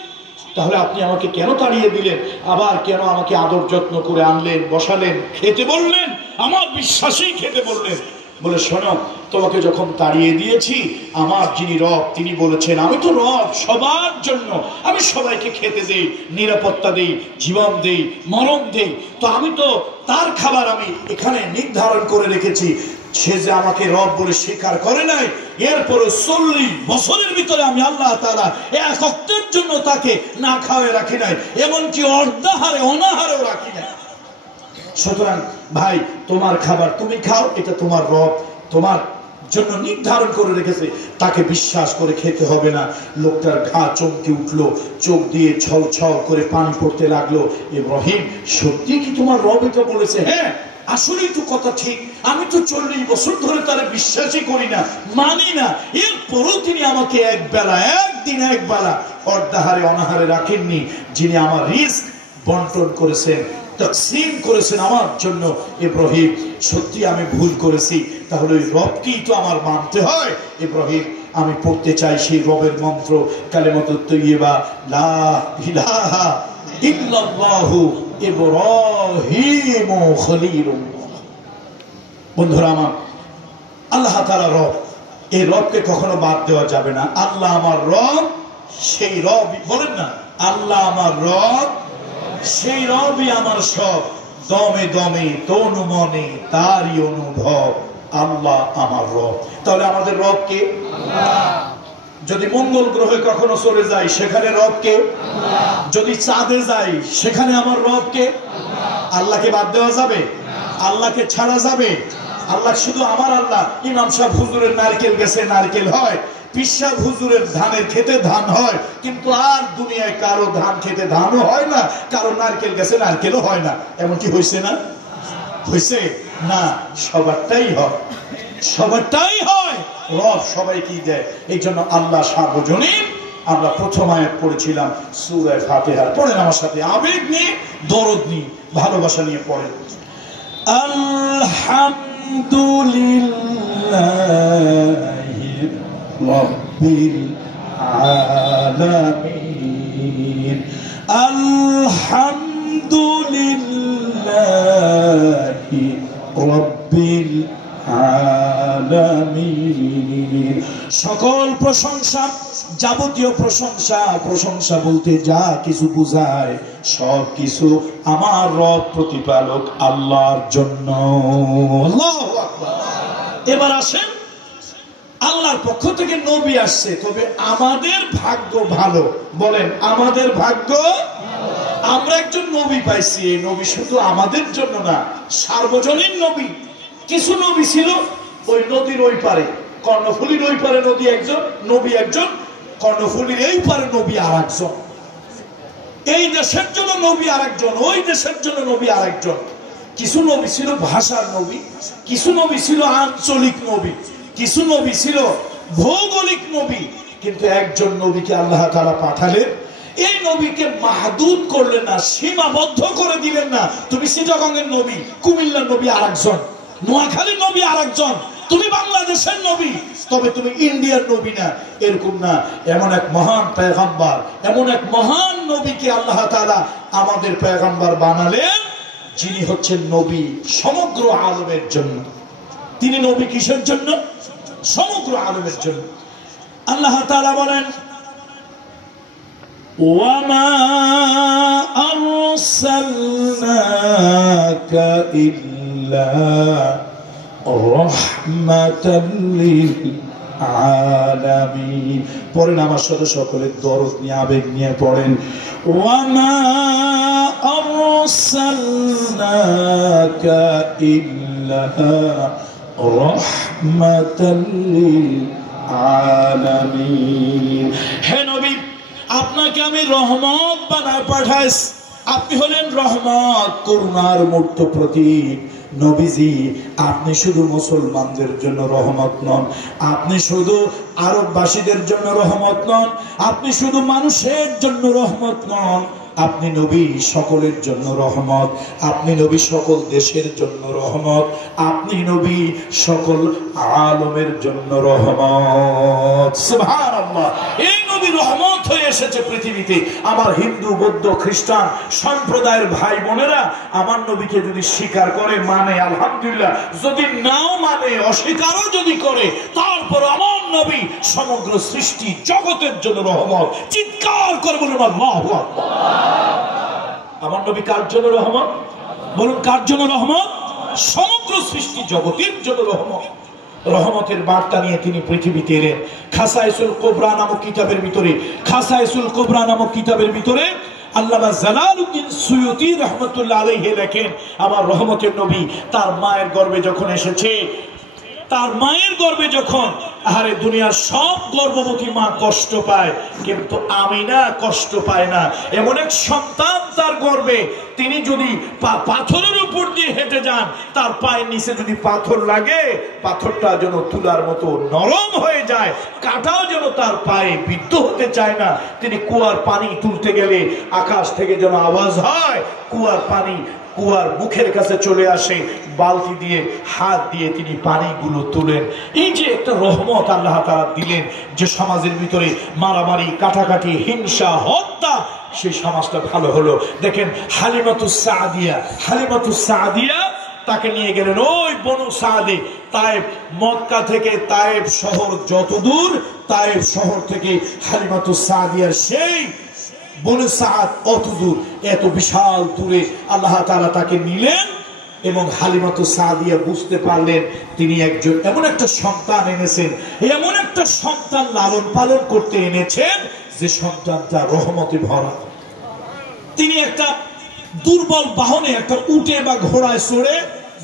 তাহলে আপনি আমাকে কেন তাড়িয়ে দিলেন? আবার কেন আমাকে আদর যত্ন করে আনলেন, বসালেন, খেতে বললেন, আমার বিশ্বাসেই খেতে বললেন? বলে, শোনো, তোমাকে যখন তাড়িয়ে দিয়েছি, আমার যিনি রব তিনি বলেছেন আমি তো রব সবার জন্য, আমি সবাইকে খেতে দেই, নিরাপত্তা দেই, জীবন দেই, মরণ দেই। তো আমি তো তার খাবার আমি এখানে নির্ধারণ করে রেখেছি। সে যে আমাকে রব বলে স্বীকার করে নাই, এরপরে 40 বছরের ভিতরে আমি আল্লাহ তাআলা এক ওয়াক্তের জন্য তাকে না খাওয়ায় রাখি নাই, এমনকি অর্ধাহারে অনাহারেও রাখি নাই। সুতরাং ভাই, তোমার খাবার তুমি খাও, এটা তোমার রব তোমার জন্য নির্ধারণ করে রেখেছে, তাকে বিশ্বাস করে খেতে হবে না। লোকটার ঘা চমকে উঠলো, চোখ দিয়ে ছল ছল করে পানি পড়তে লাগলো। ইব্রাহিম, সত্যি কি তোমার রব এটা বলেছে? হ্যাঁ, আসলেই তো কথা ঠিক। আমি তো 40 বছর ধরে তার বিশ্বাসই করি না, মানি না, এরপরও তিনি আমাকে এক বেলা, একদিন এক বেলা অর্ধাহারে অনাহারে রাখেননি। যিনি আমার রিস্ক বন্টন করেছেন, তাকসীম করেছেন আমার জন্য। ইব্রাহিম, সত্যি আমি ভুল করেছি, তাহলে ওই রবকেই তো আমার মানতে হয়। ইব্রাহিম, আমি পড়তে চাই সেই রবের মন্ত্র, কালেমাতুত তাইয়্যিবা, লা ইলাহা ইল্লাল্লাহু ইব্রাহিম খলিলুল্লাহ। বন্ধুরা আমার, আল্লাহ তাআলা রব, এই রবকে কখনো বাদ দেওয়া যাবে না। আল্লাহ আমার রব, সেই রব বলেন না, আল্লাহ আমার রব, সেই রবই আমার সব, দমে দমে তনু মনে তারই অনুভব, আল্লাহ আমার রব। তাহলে আমাদের রব কে? যদি মঙ্গল গ্রহে কখনো চলে যাই, সেখানে রব কে? যদি চাঁদে যাই, সেখানে আমার রব কে? আল্লাহকে বাদ দেওয়া যাবে? আল্লাহকে ছাড়া যাবে? আল্লাহ শুধু আমার আল্লাহ। ইমাম সাহেব হুজুরের নারকেল গাছে নারকেল হয়, পীর সাহেব হুজুরের ধানের খেতে ধান হয়, কিন্তু আর দুনিয়ায় কারো ধান খেতে ধানও হয় না, কারো নারকেল গাছে নারকেলও হয় না। এমন কি হয়েছে না? হয়েছে না? সবারটাই হয়, সবারটাই হয়। রব সবাইকেই দেয়। এই জন্য আল্লাহ সার্বজনীন। আমরা প্রথম আয়াত পড়েছিলাম সূরা ফাতিহার। পড়েন আমার সাথে, আবেগ নিয়ে, দরদ নিয়ে, ভালোবাসা নিয়ে পড়েন। আলহামদুলিল্লাহি রাব্বিল আলামিন, আলহামদুলিল্লাহি রাব্বিল আলামিন। সকল প্রশংসা, যাবতীয় প্রশংসা, প্রশংসা বলতে যা কিছু বোঝায় সব কিছু আমার রব প্রতিপালক আল্লাহর জন্য। আল্লাহু আকবার। এবার আসেন, আল্লাহর পক্ষ থেকে নবী আসছে, তবে আমাদের ভাগ্য ভালো। বলেন, আমাদের ভাগ্য, আমরা একজন নবী পাইছি। এই নবী শুধু আমাদের জন্য না, সার্বজনীন নবী। কিছু নবী ছিল ওই নদীর ওই পারে, কর্ণফুলীর ওই পারে নদী একজন, নবী একজন, কর্ণফুলীর এই পারে নবী আর একজন। এই দেশের জন্য নবী আর একজন, ওই দেশের জন্য নবী আর একজন। কিছু নবী ছিল ভাষার নবী, কিছু নবী ছিল আঞ্চলিক নবী, কিছু নবী ছিল ভৌগোলিক নবী। কিন্তু একজন নবীকে আল্লাহ তাআলা পাঠালেন। এই নবীকে মাহদুদ করলেন না, সীমাবদ্ধ করে দিলেন না। তুমি চিটাগংয়ের নবী, কুমিল্লার নবী আর একজন, নোয়াখালীর নবী আর একজন, তুমি বাংলাদেশের নবী, তবে তুমি ইন্ডিয়ার নবী না, এরকম না। এমন এক মহান পয়গম্বর, এমন এক মহান নবীকে আল্লাহ তাআলা আমাদের পয়গম্বর বানালেন, যিনি হচ্ছেন নবী সমগ্র আলমের জন্য। তিনি নবী কিসের জন্য? সমগ্র আলমের জন্য। আল্লাহ তাআলা বলেন ওয়ামা আরসালনাকা ইল্লা রাহমাতাল লিল আলামিন। পড়েন আমার সাথে সকলে দরদ নিয়ে আবেগ নিয়ে পড়েন ওয়ামা আরসালনাকা ইল্লা রাহমাতাল লিল আলামিন। হে নবী, আপনাকে আমি রহমত বানায় পাঠাইছি। আপনি হলেন রহমত, করুণার মূর্ত প্রতীক। নবীজি, আপনি শুধু মুসলমানদের জন্য রহমত নন, আপনি শুধু আরববাসীদের জন্য রহমত নন, আপনি শুধু মানুষের জন্য রহমত নন, আপনি নবী সকলের জন্য রহমত, আপনি নবী সকল দেশের জন্য রহমত, আপনি নবী সকল আলমের জন্য রহমত। সুবহানাল্লাহ। এই নবী রহমত হয়ে এসেছে পৃথিবীতে। আমার হিন্দু, বৌদ্ধ, খ্রিস্টান সম্প্রদায়ের ভাই বোনেরা আমার নবীকে যদি স্বীকার করে, মানে আলহামদুলিল্লাহ, যদি নাও মানে, অস্বীকারও যদি করে, তারপর আমার নবী সমগ্র সৃষ্টি জগতের জন্য রহমত। চিৎকার করে বলুন আল্লাহু আকবার। আমার নবী কার জন্য রহমত? বলুন কার জন্য রহমত? সমগ্র সৃষ্টি জগতের জন্য রহমত। রহমতের বার্তা নিয়ে তিনি পৃথিবীতে এলেন। খাসায়েসুল কুবরা নামক কিতাবের ভিতরে, খাসায়েসুল কুবরা নামক কিতাবের ভিতরে আল্লামা জালালউদ্দিন সুয়ুতী রাহমাতুল্লাহ আলাইহি লেখেন, আমার রহমতের নবী তার মায়ের গর্ভে যখন এসেছে, তার মায়ের গর্ভে যখন, আরে দুনিয়ার সব গর্ভবতী মা কষ্ট পায়, কিন্তু আমিনা কষ্ট পায় না। এমন এক সন্তান তার গর্ভে, তিনি যদি পাথরের উপর দিয়ে হেঁটে যান, তার পায়ের নিচে যদি পাথর লাগে, পাথরটা যেন তুলার মতো নরম হয়ে যায়, কাঁটাও যেন তার পায়ে বিদ্ধ হতে চায় না। তিনি কুয়ার পানি তুলতে গেলে আকাশ থেকে যেন আওয়াজ হয়, কুয়ার পানি কুয়ার মুখের কাছে চলে আসে, বালতি দিয়ে হাত দিয়ে তিনি পানিগুলো তুলেন। এই যে একটা রহমত আল্লাহ তাআলা দিলেন, যে সমাজের ভিতরে মারামারি, কাটাকাটি, হিংসা, হত্যা, সেই সমাজটা ভালো হলো। দেখেন হালিমাতুস সাদিয়া, হালিমাতুস সাদিয়া তাকে নিয়ে গেলেন ওই বনু সাদে, তায়েব, মক্কা থেকে তায়েব শহর যত দূর, তায়েব শহর থেকে হালিমাতুস সাদিয়া সেই বনু সাদ অত দূর, এত বিশাল দূরে আল্লাহ তাআলা তাকে নিলেন। এবং হালিমাতুস সাদিয়া বুঝতে পারলেন তিনি একজন এমন একটা সন্তান এনেছেন, এমন একটা সন্তান লালন পালন করতে এনেছেন যে সন্তানটা রহমতে ভরা। তিনি একটা দুর্বল বাহনে, একটা উটে বা ঘোড়ায় চড়ে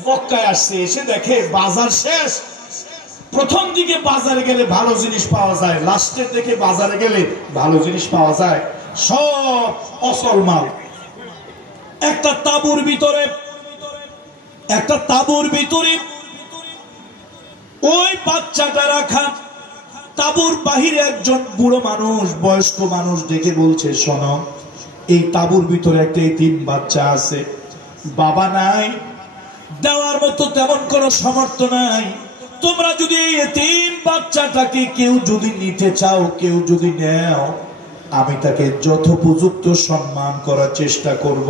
মক্কায় আসছে। এসে দেখে বাজার শেষ। প্রথম দিকে বাজারে গেলে ভালো জিনিস পাওয়া যায়, লাস্টের দিকে বাজারে গেলে ভালো জিনিস পাওয়া যায় সব অসল মাল। একটা তাঁবুর ভিতরে, একটা তাঁবুর ভিতরে ওই বাচ্চাটা রাখা। তাঁবুর বাহিরে একজন বুড়ো মানুষ, বয়স্ক মানুষ ডেকে বলছে, শোনো, এই তাঁবুর ভিতরে একটা এতিম বাচ্চা আছে, বাবা নাই, দেওয়ার মতো তেমন কোনো সামর্থ্য নাই। তোমরা যদি এই এতিম বাচ্চাটাকে কেউ যদি নিতে চাও, কেউ যদি নেও, আমি তাকে যথোপযুক্ত সম্মান করার চেষ্টা করব।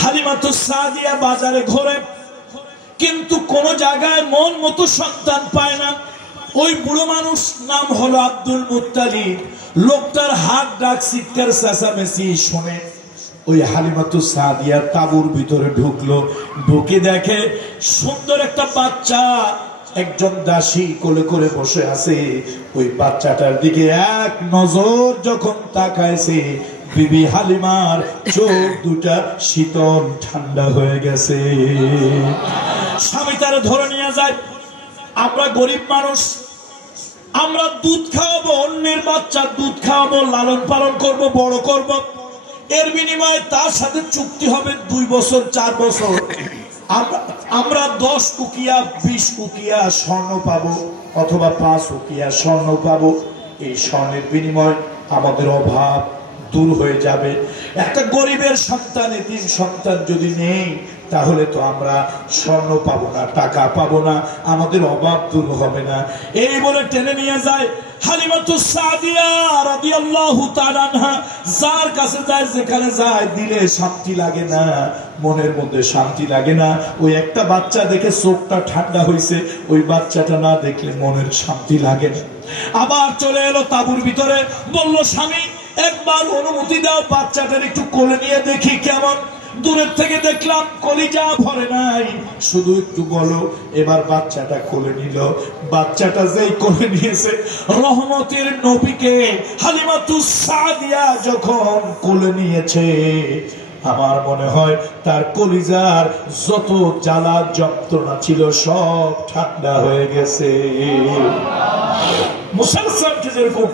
হালিমাতুস সাদিয়া বাজারে ঘোরে, কিন্তু কোন জায়গায় মন মতো সন্তান পায় না। ওই বুড়ো মানুষ নাম হলো আব্দুল মুত্তালিব, লোকটার হাত ডাক, চিৎকার চেঁচামেচি শুনে ওই হালিমাতুস সাদিয়া তাঁবুর ভিতরে ঢুকলো। ঢুকে দেখে সুন্দর একটা বাচ্চা, একজন দাসী কোলে করে বসে আছে। ওই বাচ্চাটার দিকে এক নজর যখন তাকাইছে, বিবি হালিমার চোখ দুটা শীতল ঠান্ডা হয়ে গেছে। স্বামী তারা ধরে নিয়ে যায়। আমরা গরিব মানুষ, আমরা দুধ খাওয়াবো, অন্যের বাচ্চার দুধ খাওয়াবো, লালন পালন করব, বড় করব, এর বিনিময়ে তার সাথে চুক্তি হবে 2 বছর 4 বছর। আমরা 10 উকিয়া 20 উকিয়া স্বর্ণ পাবো, অথবা 5 উকিয়া স্বর্ণ পাবো। এই স্বর্ণের বিনিময় আমাদের অভাব দূর হয়ে যাবে। একটা গরিবের সন্তান, এতিম সন্তান যদি নেই, তাহলে তো আমরা স্বর্ণ পাবো না, টাকা পাবো না, আমাদের অভাব দূর হবে না। এই বলে টেনে নিয়ে যায়। হালিমাতুস সাদিয়া রাদিয়াল্লাহু তাআলা আনহা যার কাছে যায়, যেখানে যায় দিলে শান্তি লাগে না, মনের মধ্যে শান্তি লাগে না। ওই একটা বাচ্চা দেখে চোখটা ঠান্ডা হয়েছে, ওই বাচ্চাটা না দেখলে মনের শান্তি লাগে না। আবার চলে এলো তাঁবুর ভিতরে, বলল স্বামী একবার অনুমতি দাও, বাচ্চাটার একটু কোলে নিয়ে দেখি কেমন। দূরের থেকে দেখলাম কলিজা ভরে নাই, শুধু একটু বলো। এবার বাচ্চাটা কোলে নিল। বাচ্চাটা যেই কোলে নিয়েছে, রহমতের নবীকে হালিমাতুস সাদিয়া যখন কোলে নিয়েছে, আমার মনে হয় তার কলিজার যত জ্বালা যন্ত্রণা ছিল সব ঠান্ডা হয়ে গেছে। মুসলমানকে যেরকম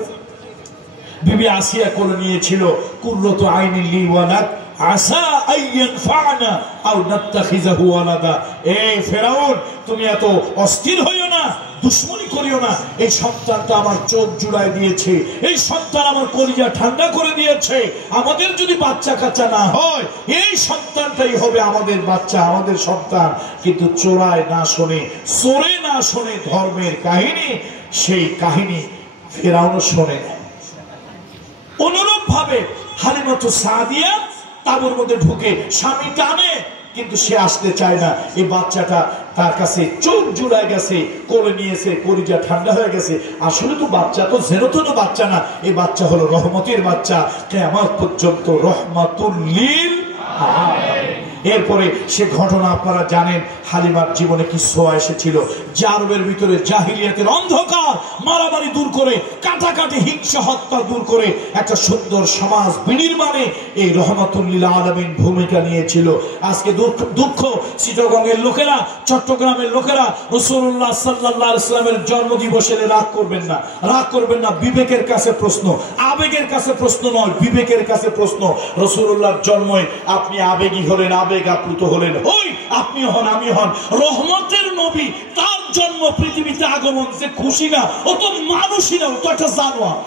বিবি আসিয়া কোলে নিয়েছিল, কুররাতু আইনিন লি ওয়া লাক আসা আইয়ান ফানা আও নাত্তাখিযাহু ওয়ালাদা। এই ফেরাউন, তুমি এত অস্থির হইও না, দুশ্মনী করিও না। এই সন্তানটা আমার চোখ জুড়ায় দিয়েছে, এই সন্তান আমার কলিজা ঠান্ডা করে দিয়েছে। আমাদের যদি বাচ্চা কাচ্চা না হয়, এই সন্তানটাই হবে আমাদের বাচ্চা, আমাদের সন্তান। কিন্তু চোরায় না শোনে, চোরে না শোনে ধর্মের কাহিনী, সেই কাহিনী ফেরাউনও শোনে না। অনুরূপ ভাবে হালিমাতুস সাদিয়া তাঁবুর মধ্যে ঢুকে স্বামী টানে, কিন্তু সে আসতে চায় না। এই বাচ্চাটা তার কাছে চোখ জুড়ায় গেছে, কোলে নিয়েছে, কলিজা ঠান্ডা হয়ে গেছে। আসলে তো বাচ্চা তো যেরকম বাচ্চা না, এই বাচ্চা হলো রহমতের বাচ্চা, কিয়ামত পর্যন্ত রহমাতুল লিল আলামিন। এরপরে সে ঘটনা আপনারা জানেন, হালিমার জীবনে কি ছোঁয়া এসেছিল। যে আরবের ভিতরে জাহিলিয়াতের অন্ধকার মারামারি দূর করে, কাটাকাটি হিংসা হত্যা দূর করে একটা সুন্দর সমাজ বিনির্মাণে এই রহমাতুল লিল আলামিন ভূমিকা নিয়েছিল। আজকে দুঃখ চিটাগংয়ের লোকেরা, চট্টগ্রামের লোকেরা রাসূলুল্লাহ সাল্লাল্লাহু আলাইহি ওয়াসাল্লামের জন্মদিবসে রাগ করবেন না, রাগ করবেন না। বিবেকের কাছে প্রশ্ন, আবেগের কাছে প্রশ্ন নয়, বিবেকের কাছে প্রশ্ন। রাসূলুল্লাহর জন্মে আপনি আবেগী হলেন, আবেগ আপ্লুত হলেন, ওই আপনি হন, আমি হন। রহমতের নবী, তার জন্ম, পৃথিবীতে আগমন, যে খুশি না, ও তো মানুষই না, ও তো একটা জানোয়ার।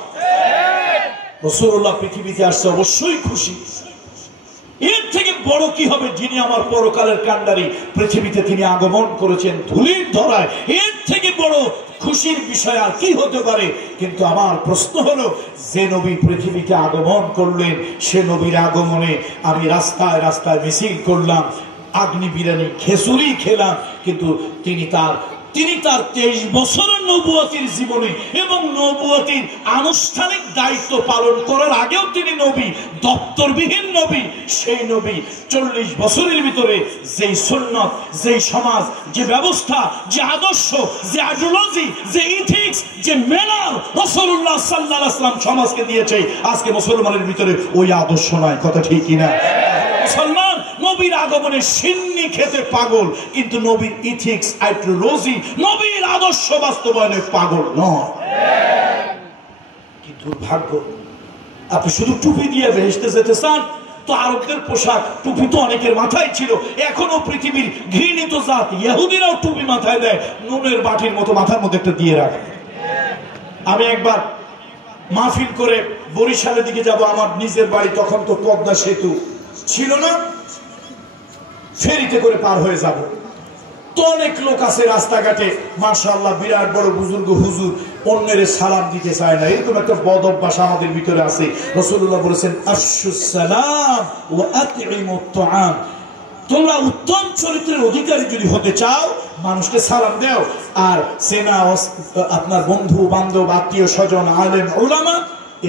রাসূলুল্লাহ পৃথিবীতে আসছে, অবশ্যই খুশি। এর থেকে বড় কি হবে? যিনি আমার পরকালের কান্ডারি, পৃথিবীতে তিনি আগমন করেছেন ধুলির ধরায়, এর থেকে বড় খুশির বিষয় আর কি হতে পারে? কিন্তু আমার প্রশ্ন হলো, যে নবী পৃথিবীতে আগমন করলেন, সে নবীর আগমনে আমি রাস্তায় রাস্তায় মিছিল করলাম, আগ্নি বিরিয়ানি খেসুরি খেলাম, কিন্তু তিনি তার 23 বছরের নবুয়তির জীবনে এবং নবুয়তির আনুষ্ঠানিক দায়িত্ব পালন করার আগেও তিনি নবী, দপ্তরবিহীন নবী। সেই নবী 40 বছরের ভিতরে যেই সুন্নত, যেই সমাজ, যে ব্যবস্থা, যে আদর্শ, যে আইডিওলজি, যে ইথিক্স, যে ম্যানার রাসূলুল্লাহ সাল্লাল্লাহু আলাইহি ওয়াসাল্লাম সমাজকে দিয়েছে, আজকে মুসলমানের ভিতরে ওই আদর্শ নাই। কথা ঠিক কিনা? মুসলমান নবীর আগমনে সিন্নি খেতে পাগল, কিন্তু নবীর ইথিক্স, আইডিওলজি, নবীর আদর্শ বাস্তবায়নে পাগল নয়। কি দুর্ভাগ্য! আপনি শুধু টুপি দিয়ে বেহেশতে যেতে চান, তো আরবদের পোশাক টুপি তো অনেকের মাথায় ছিল। এখনো পৃথিবীর ঘৃণিত জাত ইহুদিরাও টুপি মাথায় দেয়, নুনের বাটির মতো মাথার মধ্যে একটা দিয়ে রাখে। আমি একবার মাহফিল করে বরিশালের দিকে যাব, আমার নিজের বাড়ি, তখন তো পদ্মা সেতু ছিল না, ফেরিতে করে পার হয়ে যাব। তো অনেক লোক আছে রাস্তাঘাটে, মাশাআল্লাহ, বিরাট বড় বুজুর্গ হুজুর, অন্যের সালাম দিতে চায় না, এরকম একটা বদ অভ্যাস আমাদের ভিতরে আছে। রাসূলুল্লাহ বলেছেন, আফশুস সালাম ওয়া আতঈমুত তুআম। তোমরা উত্তম চরিত্রের অধিকারী যদি হতে চাও, মানুষকে সালাম দাও, আর সেনা আপনার বন্ধু বান্ধব, আত্মীয় স্বজন, আলেম উলামা,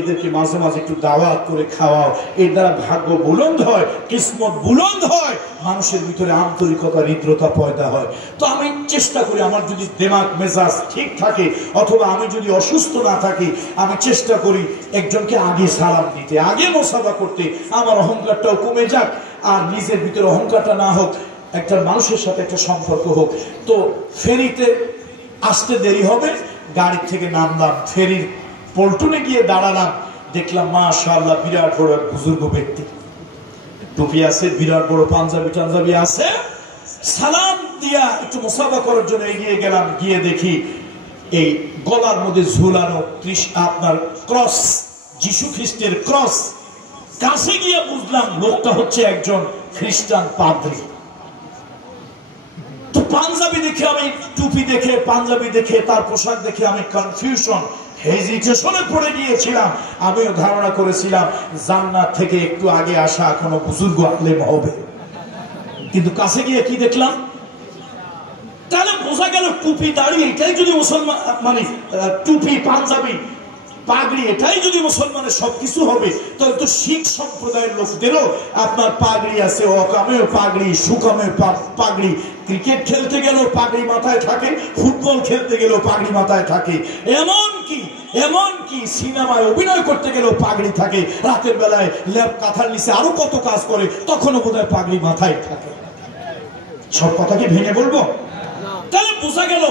এদেরকে মাঝে মাঝে একটু দাওয়াত করে খাওয়াও। এর দ্বারা ভাগ্য বুলন্দ হয়, কিসমত বুলন্দ হয়, মানুষের ভিতরে আন্তরিকতা, হৃদ্রতা পয়দা হয়। তো আমি চেষ্টা করি, আমার যদি দিমাগ মেজাজ ঠিক থাকে, অথবা আমি যদি অসুস্থ না থাকি, আমি চেষ্টা করি একজনকে আগে সালাম দিতে, আগে মোসাফা করতে। আমার অহংকারটাও কমে যাক, আর নিজের ভিতরে অহংকারটা না হোক, একটা মানুষের সাথে একটা সম্পর্ক হোক। তো ফেরিতে আসতে দেরি হবে, গাড়ি থেকে নামলাম, ফেরির পল্টনে গিয়ে দাঁড়ালাম, দেখলাম মাশাআল্লাহ বিরাট বড় এক বুজুর্গ ব্যক্তি, টুপি আছে, বিরাট বড় পাঞ্জাবি টাঞ্জাবি আছে। সালাম দিয়া একটু মুসাফা করার জন্য এগিয়ে গেলাম, গিয়ে দেখি এই গলার মধ্যে ঝুলানো আপনার ক্রস, যিশু খ্রিস্টের ক্রস। কাছে গিয়ে বুঝলাম লোকটা হচ্ছে একজন খ্রিস্টান পাদ্রী। তো পাঞ্জাবি দেখে, আমি টুপি দেখে, পাঞ্জাবি দেখে, তার পোশাক দেখে আমি কনফিউশন, হেজিটেশনে পড়ে গিয়েছিলাম। আমিও ধারণা করেছিলাম জান্নাত থেকে একটু আগে আসা কোনো বুজুর্গ আলেম হবে, কিন্তু কাছে গিয়ে কি দেখলাম? তাহলে বোঝা গেল টুপি দাড়ি এটাই যদি মুসলমান, মানে টুপি পাঞ্জাবি পাগড়ি এটাই যদি মুসলমানের সবকিছু হবে, তাহলে তো শিখ সম্প্রদায়ের লোকদেরও আপনার পাগড়ি আছে, অকামেও পাগড়ি, সুকামেও পাগড়ি, ক্রিকেট খেলতে গেলেও পাগড়ি মাথায় থাকে, ফুটবল খেলতে গেলেও পাগড়ি মাথায় থাকে, এমনকি সিনেমায় অভিনয় করতে গেলেও পাগড়ি থাকে, রাতের বেলায় ল্যাব কাঁথার নিচে আরো কত কাজ করে, তখনও বোধহয় পাগড়ি মাথায় থাকে। সব কথা কি ভেঙে বলবো? তাহলে বোঝা গেল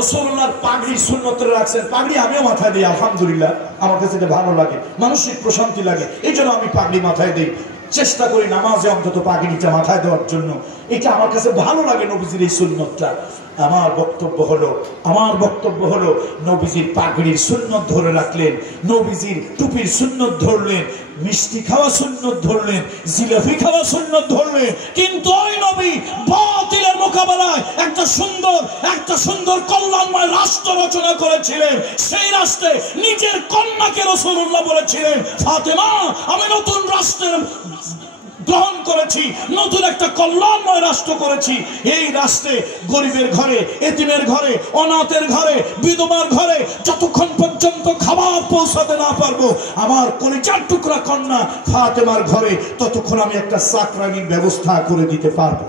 রাসূলুল্লাহর পাগড়ি সুন্নত রাখছেন। পাগড়ি আমিও মাথায় দিই, আলহামদুলিল্লাহ, আমার কাছে এটা ভালো লাগে, মানসিক প্রশান্তি লাগে, এই জন্য আমি পাগড়ি মাথায় দিই। চেষ্টা করি নামাজে অন্তত পাগড়িটা মাথায় দেওয়ার জন্য, এটা আমার কাছে ভালো লাগে নবীজির এই সুন্নতটা। আমার বক্তব্য হলো নবীজির পাগড়ির সুন্নত ধরে রাখলেন, নবীজির টুপির সুন্নত ধরলেন, মিষ্টি খাওয়া সুন্নত ধরলেন, জিলাপি খাওয়া সুন্নত ধরলেন, কিন্তু ওই নবী বাতিলের মোকাবেলায় একটা সুন্দর কল্যাণময় রাষ্ট্র রচনা করেছিলেন। সেই রাষ্ট্রে নিজের কন্যাকে রাসূলুল্লাহ বলেছিলেন, ফাতেমা, আমি নতুন রাষ্ট্রের গ্রহণ করেছি, নতুন একটা কল্যাণময় রাষ্ট্র করেছি। এই রাষ্ট্রে গরিবের ঘরে, এতিমের ঘরে, অনাথের ঘরে, বিধবার ঘরে যতক্ষণ পর্যন্ত খাবার পৌঁছাতে না পারবো আমার কলিজার টুকরা কন্যা ফাতেমার ঘরে, ততক্ষণ আমি একটা চাকরানির ব্যবস্থা করে দিতে পারবো।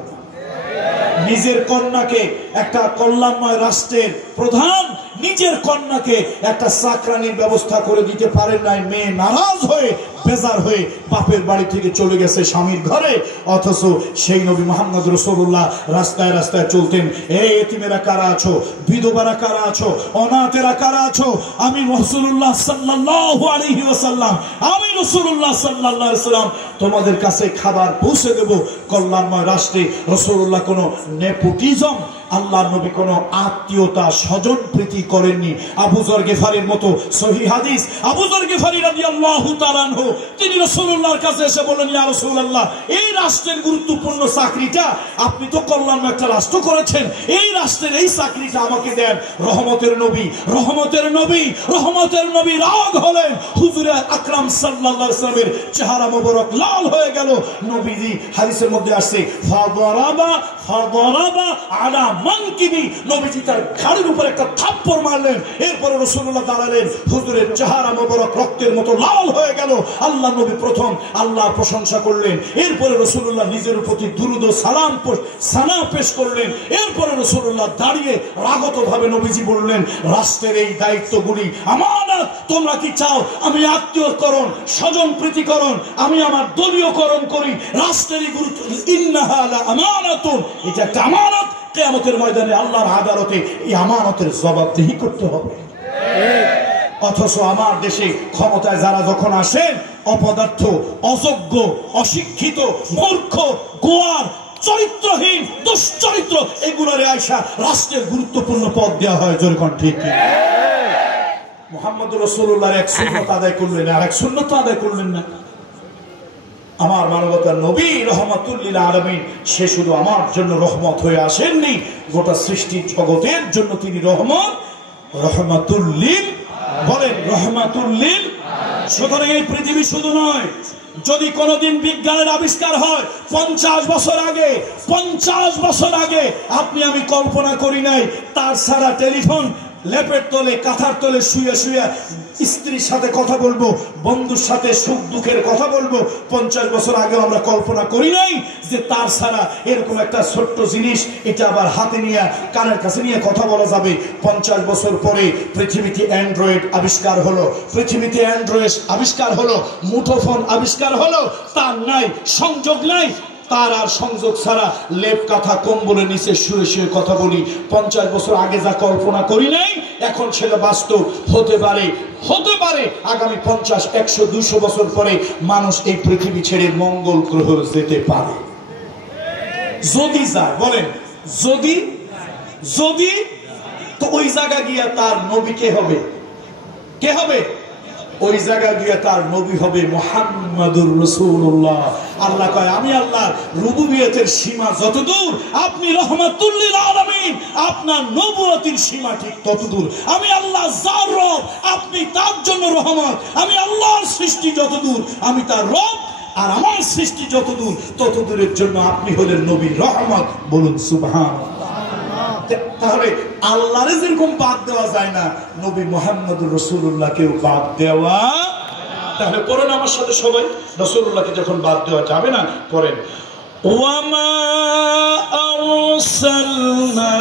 নিজের কন্যাকে একটা কল্যাণময় রাষ্ট্রের প্রধান নিজের কন্যাকে একটা চাকরানির ব্যবস্থা করে দিতে পারেন নাই। মেয়ে নারাজ হয়ে বেজার হয়ে বাপের বাড়ি থেকে চলে গেছে স্বামীর ঘরে, অথচ সেই নবী মুহাম্মদ রাসূলুল্লাহ রাস্তায় রাস্তায় চলতেন, এই এতিমেরা কারা আছো, বিধবারা কারা আছো, অনাথেরা কারা আছো, আমি রাসূলুল্লাহ সাল্লাল্লাহু আলাইহি ওয়াসাল্লাম, আমি রাসূলুল্লাহ সাল্লাল্লাহু আলাইহি ওয়াসাল্লাম তোমাদের কাছে খাবার পৌঁছে দেব। কল্যাণময় রাষ্ট্রে রাসূলুল্লাহ কোনো নেপোটিজম, আল্লাহর নবী কোনো আত্মীয়তা স্বজন প্রীতি করেননি। আবু যর গিফারির মতো সহিহ হাদিস, আবু যর গিফারি রাদিয়াল্লাহু তাআলা আনহু তিনি রাসূলুল্লাহর কাছে এসে বললেন, ইয়া রাসূলুল্লাহ, এই রাষ্ট্রের গুরুত্বপূর্ণ চাকরিটা আপনি তো কল্যাণময় একটা রাষ্ট্র করেছেন, এই রাষ্ট্রের এই চাকরিটা আমাকে দেন। রহমতের নবী রাগ হলেন। হুজুরে আকরাম সাল্লাল্লাহু আলাইহি ওয়াসাল্লামের চেহারা মোবারক লাল হয়ে গেল। নবীজি হাদিসের মধ্যে আসছে, ফাদারাবা আলা মানকিবি, নবীজি তার ঘাড়ের উপর একটা থাপ্পড় মারলেন। এরপরে রাসূলুল্লাহ দাঁড়ালেন, হুজুরের চেহারা মোবারক রক্তের মতো লাল হয়ে গেল। আল্লাহ নবী প্রথম আল্লাহর প্রশংসা করলেন, এরপরে রাসূলুল্লাহ নিজের প্রতি দুরূদ ও সালাম পেশ করলেন। এরপরে রাসূলুল্লাহ দাঁড়িয়ে রাগতভাবে নবীজি বললেন, রাষ্ট্রের এই দায়িত্বগুলি আমানত, তোমরা কি চাও আমি আত্মীয়করণ, স্বজন প্রীতিকরণ, আমি আমার দলীয়করণ করি? রাষ্ট্রেরই গুরুত্ব, ইন্নাহা লা আমানাতুন, এটা একটা আমানত। কিয়ামতের ময়দানে আল্লাহর আদালতে এই আমানতের জবাবদিহি করতে হবে। অথচ আমার দেশে ক্ষমতায় যারা যখন আসেন, অপদার্থ, অযোগ্য, অশিক্ষিত, মূর্খ, গোয়ার, চরিত্রহীন, দুশ্চরিত্র, এগুলোর আয়সা রাষ্ট্রের গুরুত্বপূর্ণ পদ দেওয়া হয়। যেরকম ঠিক মুহাম্মদ রাসূলুল্লাহর এক সুন্নাত আদায় করলেন, আর এক সুন্নাত আদায় করলেন না। আমার মানবতার নবী রহমাতুল লিল আলামিন, সে শুধু আমার জন্য রহমত হয়ে আসেননি, গোটা সৃষ্টি জগতের জন্য তিনি রহমাতুল লিল, বলেন রহমাতুল লিল। সুতরাং এই পৃথিবী শুধু নয়, যদি কোনোদিন বিজ্ঞানের আবিষ্কার হয় 50 বছর আগে আপনি আমি কল্পনা করি নাই, তার সারা টেলিফোন, লেপের তলে, কাঁথার তলে শুয়ে শুয়ে স্ত্রীর সাথে কথা বলবো, বন্ধুর সাথে সুখ দুঃখের কথা বলবো, 50 বছর আগে আমরা কল্পনা করি নাই যে তার ছাড়া এরকম একটা ছোট্ট জিনিস এটা আবার হাতে নিয়ে কানের কাছে নিয়ে কথা বলা যাবে। 50 বছর পরে পৃথিবীতে অ্যান্ড্রয়েড আবিষ্কার হলো, মুঠোফোন আবিষ্কার হলো, তার নাই সংযোগ নাই, তার আর সংযোগ ছাড়া লেপ কাঁথা কম্বলের নিচে শুয়ে শুয়ে কথা বলি। 50 বছর আগে যা কল্পনা করি নাই, এখন সেটা বাস্তব হতে পারে। আগামী 50, 100, 200 বছর পরে মানুষ এই পৃথিবী ছেড়ে মঙ্গল গ্রহ যেতে পারে, যদি যায়। বলেন যদি তো ওই জায়গা গিয়া তার নবী কে হবে? ওই জায়গায় গিয়ে তার নবী হবে মুহাম্মাদুর রাসূলুল্লাহ। আল্লাহ কয় আমি আল্লাহ রুবুবিয়তের সীমা যতদূর, আপনি রাহমাতুল লিল আলামিন, আপনার নবুয়তের সীমা ঠিক ততদূর। আমি আল্লাহ যার রব, আপনি তার জন্য রহমত। আমি আল্লাহর সৃষ্টি যতদূর, আমি তার রব, আর আমার সৃষ্টি যতদূর ততদূরের জন্য আপনি হলেন নবীর রহমত। বলুন সুবহানাল্লাহ। তাহলে আল্লাহরে যেরকম বাদ দেওয়া যায় না, নবী মুহাম্মদুর রাসূলুল্লাহকেও বাদ দেওয়া। তাহলে পড়েন আমার সাথে সবাই, রাসূলুল্লাহকে যখন বাদ দেওয়া যাবে না, পড়েন ওয়ামা আরসালনাকা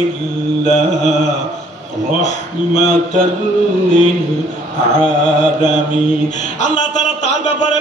ইল্লা রাহমাতাল লিল আলামিন। আল্লাহ তাআলা তার ব্যাপারে